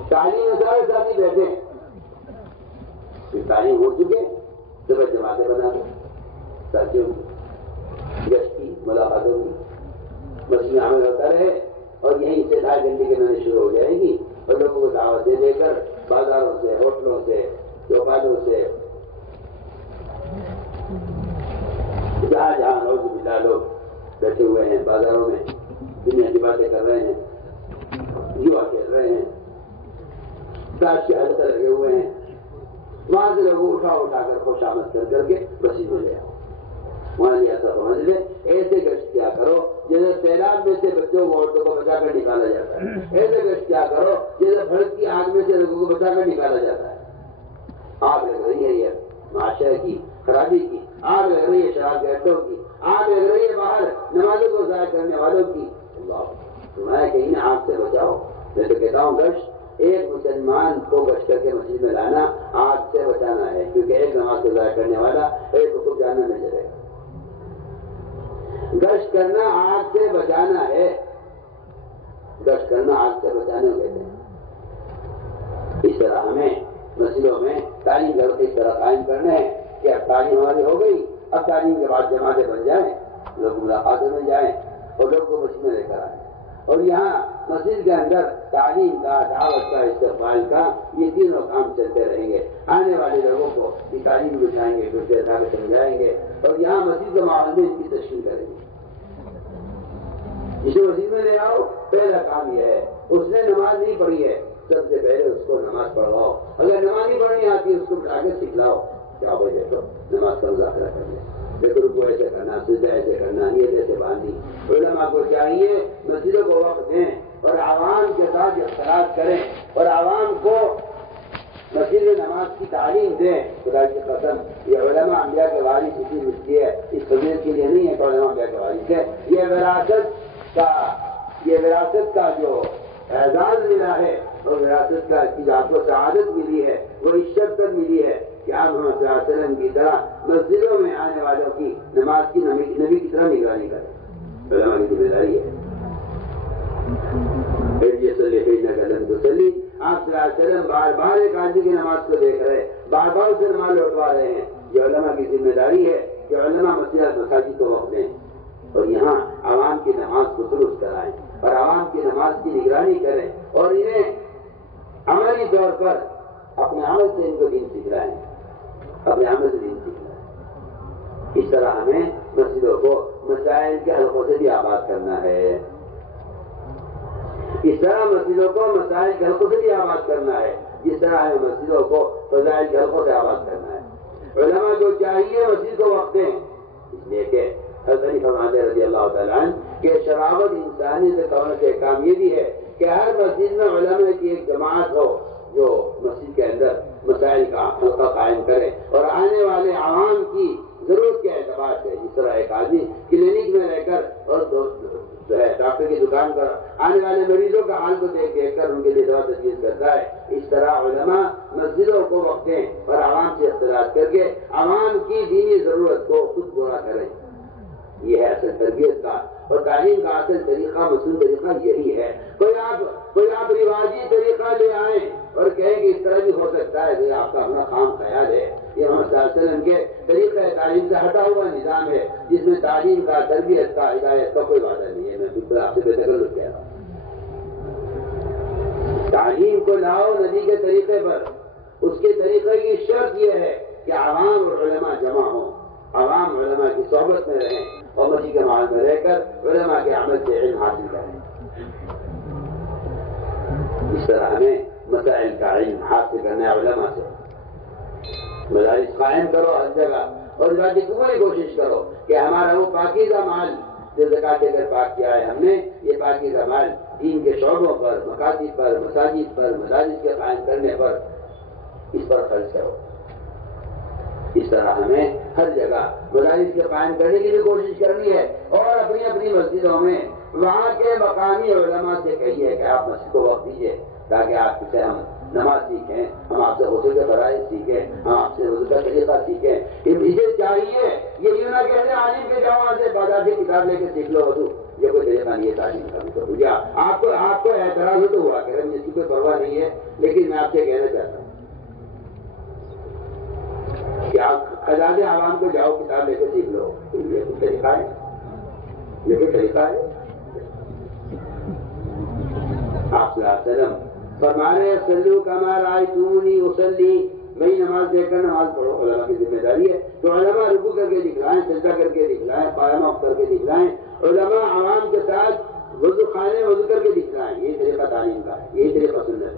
تعلیم میں سارے ساتھی بیٹھے، تعلیم ہو چکے تو بس جماعتیں بنا دو، ساتھیوں گشت کی ملاقاتوں کی مسجد میں عمل ہوتا رہے، اور یہیں سے 2.5 گھنٹے کے اندر شروع ہو جائے گی، اور لوگوں کو دعوتیں دے کر بازاروں سے، ہوٹلوں سے، چوپالوں سے، جہاں نوز باللہ لوگ بیٹھے ہوئے ہیں بازاروں میں، دنیا کی باتیں کر رہے ہیں، جوا کھیل رہے ہیں، داش کے حلقے لگے ہوئے ہیں، وہاں سے لوگوں اٹھا کر خوش آمد کر کے مسجد میں لے آؤ. وہاں لیا سب سمجھ لے. ایسے گشت کیا کرو جیسے سیلاب میں سے بچوں کو عورتوں کو بچا کر نکالا جاتا ہے. ایسے گشت کیا کرو جیسے بھڑک کی آگ میں سے لوگوں کو بچا کر نکالا جاتا ہے. آگ لگ رہی ہے یہ معاشرے کی خرابی کی، آگ لگ رہی ہے شراب کے اڈوں کی، آگ لگ رہی ہے باہر نمازوں کو ضائع کرنے والوں کی. تمہارا کہ انہیں آگ سے بچاؤ. میں تو کہتا ہوں گشت ایک مسلمان کو گشت کر کے مسجد میں لانا آگ سے بچانا ہے، کیونکہ ایک نماز کو ضائع کرنے والا ایک کو خود جاننا نہیں چلے گا. گشت کرنا آگ سے بچانا ہے، گشت کرنا آگ سے بچانے کو کہتے ہیں. اس طرح ہمیں مسجدوں میں تعلیم گھر اس طرح قائم کرنا ہے کہ اب تعلیم ہماری ہو گئی، اب تعلیم کے بعد جماعتیں بن جائیں، لوگ ملاقاتوں میں جائیں اور لوگ کو مسجد میں لے کر آئیں. اور یہاں مسجد کے اندر تعلیم کا، دعوت کا، استقبال کا، یہ تینوں کام چلتے رہیں گے. آنے والے لوگوں کو یہ تعلیم بچائیں گے، پھر سمجھائیں گے، اور یہاں مسجد کے ماحول میں ان کی تشکیل کریں گے. جسے مسجد میں لے آؤ، پہلا کام یہ ہے، اس نے نماز نہیں پڑھی ہے، سب سے پہلے اس کو نماز پڑھواؤ. اگر نماز نہیں پڑھنی آتی اس کو بٹھا کے سکھلاؤ. کیا بھائی دیکھو نماز کا مذاکرہ کر لیں، دیکھو رکوع ایسے کرنا، سجدہ ایسے کرنا، یہ ایسے باندھی. علماء کو چاہیے مسجدوں کو وقت دیں اور عوام کے ساتھ اختلاط کریں اور عوام کو مسجد میں نماز کی تعلیم دیں. خدا کی قسم یہ علماء انبیاء کے وارث اسی ملتی ہے، اس فضیلت کے لیے نہیں ہے کہ علماء انبیاء کے وارث ہے. یہ وراثت کا جو اعزاز ملا ہے اور وراثت کا چیز آپ کو سعادت ملی ہے، وہ اس شرط تک ملی ہے کہ آپ محمد صلی اللہ علیہ وسلم کی طرح مسجدوں میں آنے والوں کی نماز کی نبی کی طرح نگرانی کریں. علماء کی ذمہ داری ہے. آپ صلی اللہ علیہ وسلم بار بار ایک آدمی کی نماز کو دیکھ رہے، بار بار اسے نماز لوٹوا رہے ہیں. یہ علماء کی ذمہ داری ہے کہ علماء مساجد کو وقت دیں اور یہاں عوام کی نماز کو درست کرائیں اور عوام کی نماز کی نگرانی کریں اور انہیں عملی طور پر اپنے عمل سے ان کو دین سکھلائیں، اپنے عمل سے دین سکھلائیں. اس طرح ہمیں مسجدوں کو مسائل کے حلقوں سے بھی آباد کرنا ہے. اس طرح مسجدوں کو مسائل کے حلقوں سے بھی آباد کرنا ہے جس طرح ہمیں مسجدوں کو فضائل کے حلقوں سے آباد کرنا ہے. علماء کو چاہیے مسجد کو وقت دیں، اس لیے کہ حضرت علی فرماتے رضی اللہ تعالیٰ عنہ کہ شرافت انسانی سے کرنے کے کام یہ بھی ہے کہ ہر مسجد میں علماء کی ایک جماعت ہو جو مسجد کے اندر مسائل کا حلقہ قائم کرے اور آنے والے عوام کی ضرورت کے اعتبار سے، جس طرح ایک آدمی کلینک میں رہ کر اور ڈاکٹر کی دکان پر آنے والے مریضوں کا حال کو دیکھ کر ان کے لیے دوا تجویز کرتا ہے، اس طرح علماء مسجدوں کو وقت دیں اور عوام سے اختلاط کر کے عوام کی دینی ضرورت کو خود پورا کریں. یہ ہے اصل تربیت کا اور تعلیم کا اصل طریقہ، مصنوع طریقہ یہی ہے. کوئی آپ رواجی طریقہ لے آئیں اور کہیں کہ اس طرح بھی ہو سکتا ہے، یہ آپ کا اپنا خام خیال ہے. یہ محمد صلی اللہ علیہ وسلم کے طریقہ تعلیم سے ہٹا ہوا نظام ہے جس میں تعلیم کا، تربیت کا، ہدایت کا کوئی وعدہ نہیں ہے. میں بالکل آپ سے بے تکلف کہہ رہا ہوں. تعلیم کو لاؤ نبی کے طریقے پر. اس کے طریقے کی شرط یہ ہے کہ عوام اور علماء جمع ہوں، عوام علماء کی صحبت میں رہیں اور مسجد کے ماحول میں رہ کر علماء کے عمل سے علم حاصل کریں. اس طرح ہمیں مسائل کا علم حاصل کرنا ہے علماء سے. مدارس قائم کرو ہر جگہ اور اس بات کی پوری کوشش کرو کہ ہمارا وہ پاکیزہ مال جو زکات دے کر پاک کیا ہے ہم نے، یہ پاکیزہ مال دین کے شعبوں پر، مکاتب پر، مساجد پر، مدارس کے قائم کرنے پر، اس پر خرچ کرو. اس طرح ہمیں ہر جگہ مدارس کے قائم کرنے کی بھی کوشش کرنی ہے اور اپنی اپنی مسجدوں میں وہاں کے مقامی علماء سے کہیے کہ آپ مسجد کو وقت دیجیے تاکہ آپ سے ہم نماز سیکھیں، ہم آپ سے غسل کے فرائض سیکھیں، ہم آپ سے وضو کا طریقہ سیکھیں. اسے چاہیے یہ یوں نہ کہتے عالم کے جاؤ وہاں سے بازار سے کتاب لے کے سیکھ لو وضو. یہ کوئی طریقہ نہیں ہے تعلیم کا. آپ کو اعتراض ہو تو ہوا کہ جس کی کوئی پرواہ نہیں ہے، لیکن میں آپ سے کہنا چاہتا ہوں کہ آپ خزانے عوام کو جاؤ کتاب لے کے سیکھ لو. یہ کوئی طریقہ ہے؟ یہ کوئی طریقہ ہے؟ آپ صلی اللہ علیہ وسلم فرما رہے صلو کما رأیتمونی اصلی، میں نماز دیکھ کر نماز پڑھو. علماء کی ذمہ داری ہے تو علماء رکوع کر کے دکھلائیں، سجدہ کر کے دکھلائیں، قائمہ کر کے دکھلائیں. علماء عوام کے ساتھ وضو خانے وضو کر کے دکھلائیں. یہ طریقہ تعلیم کا ہے، یہی طریقہ سنت ہے.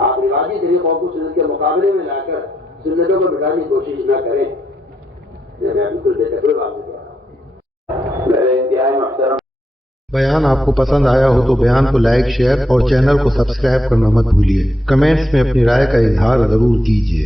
آپ رواجی طریقوں کو سنت کے مقابلے میں لا کر سنتوں کو بٹانے کی کوشش نہ کریں. میں بالکل بے تکلف آپ سے کہہ رہا ہوں. میرے انتہائی محترم بیان آپ کو پسند آیا ہو تو بیان کو لائک، شیئر اور چینل کو سبسکرائب کرنا مت بھولیے. کمنٹس میں اپنی رائے کا اظہار ضرور کیجیے.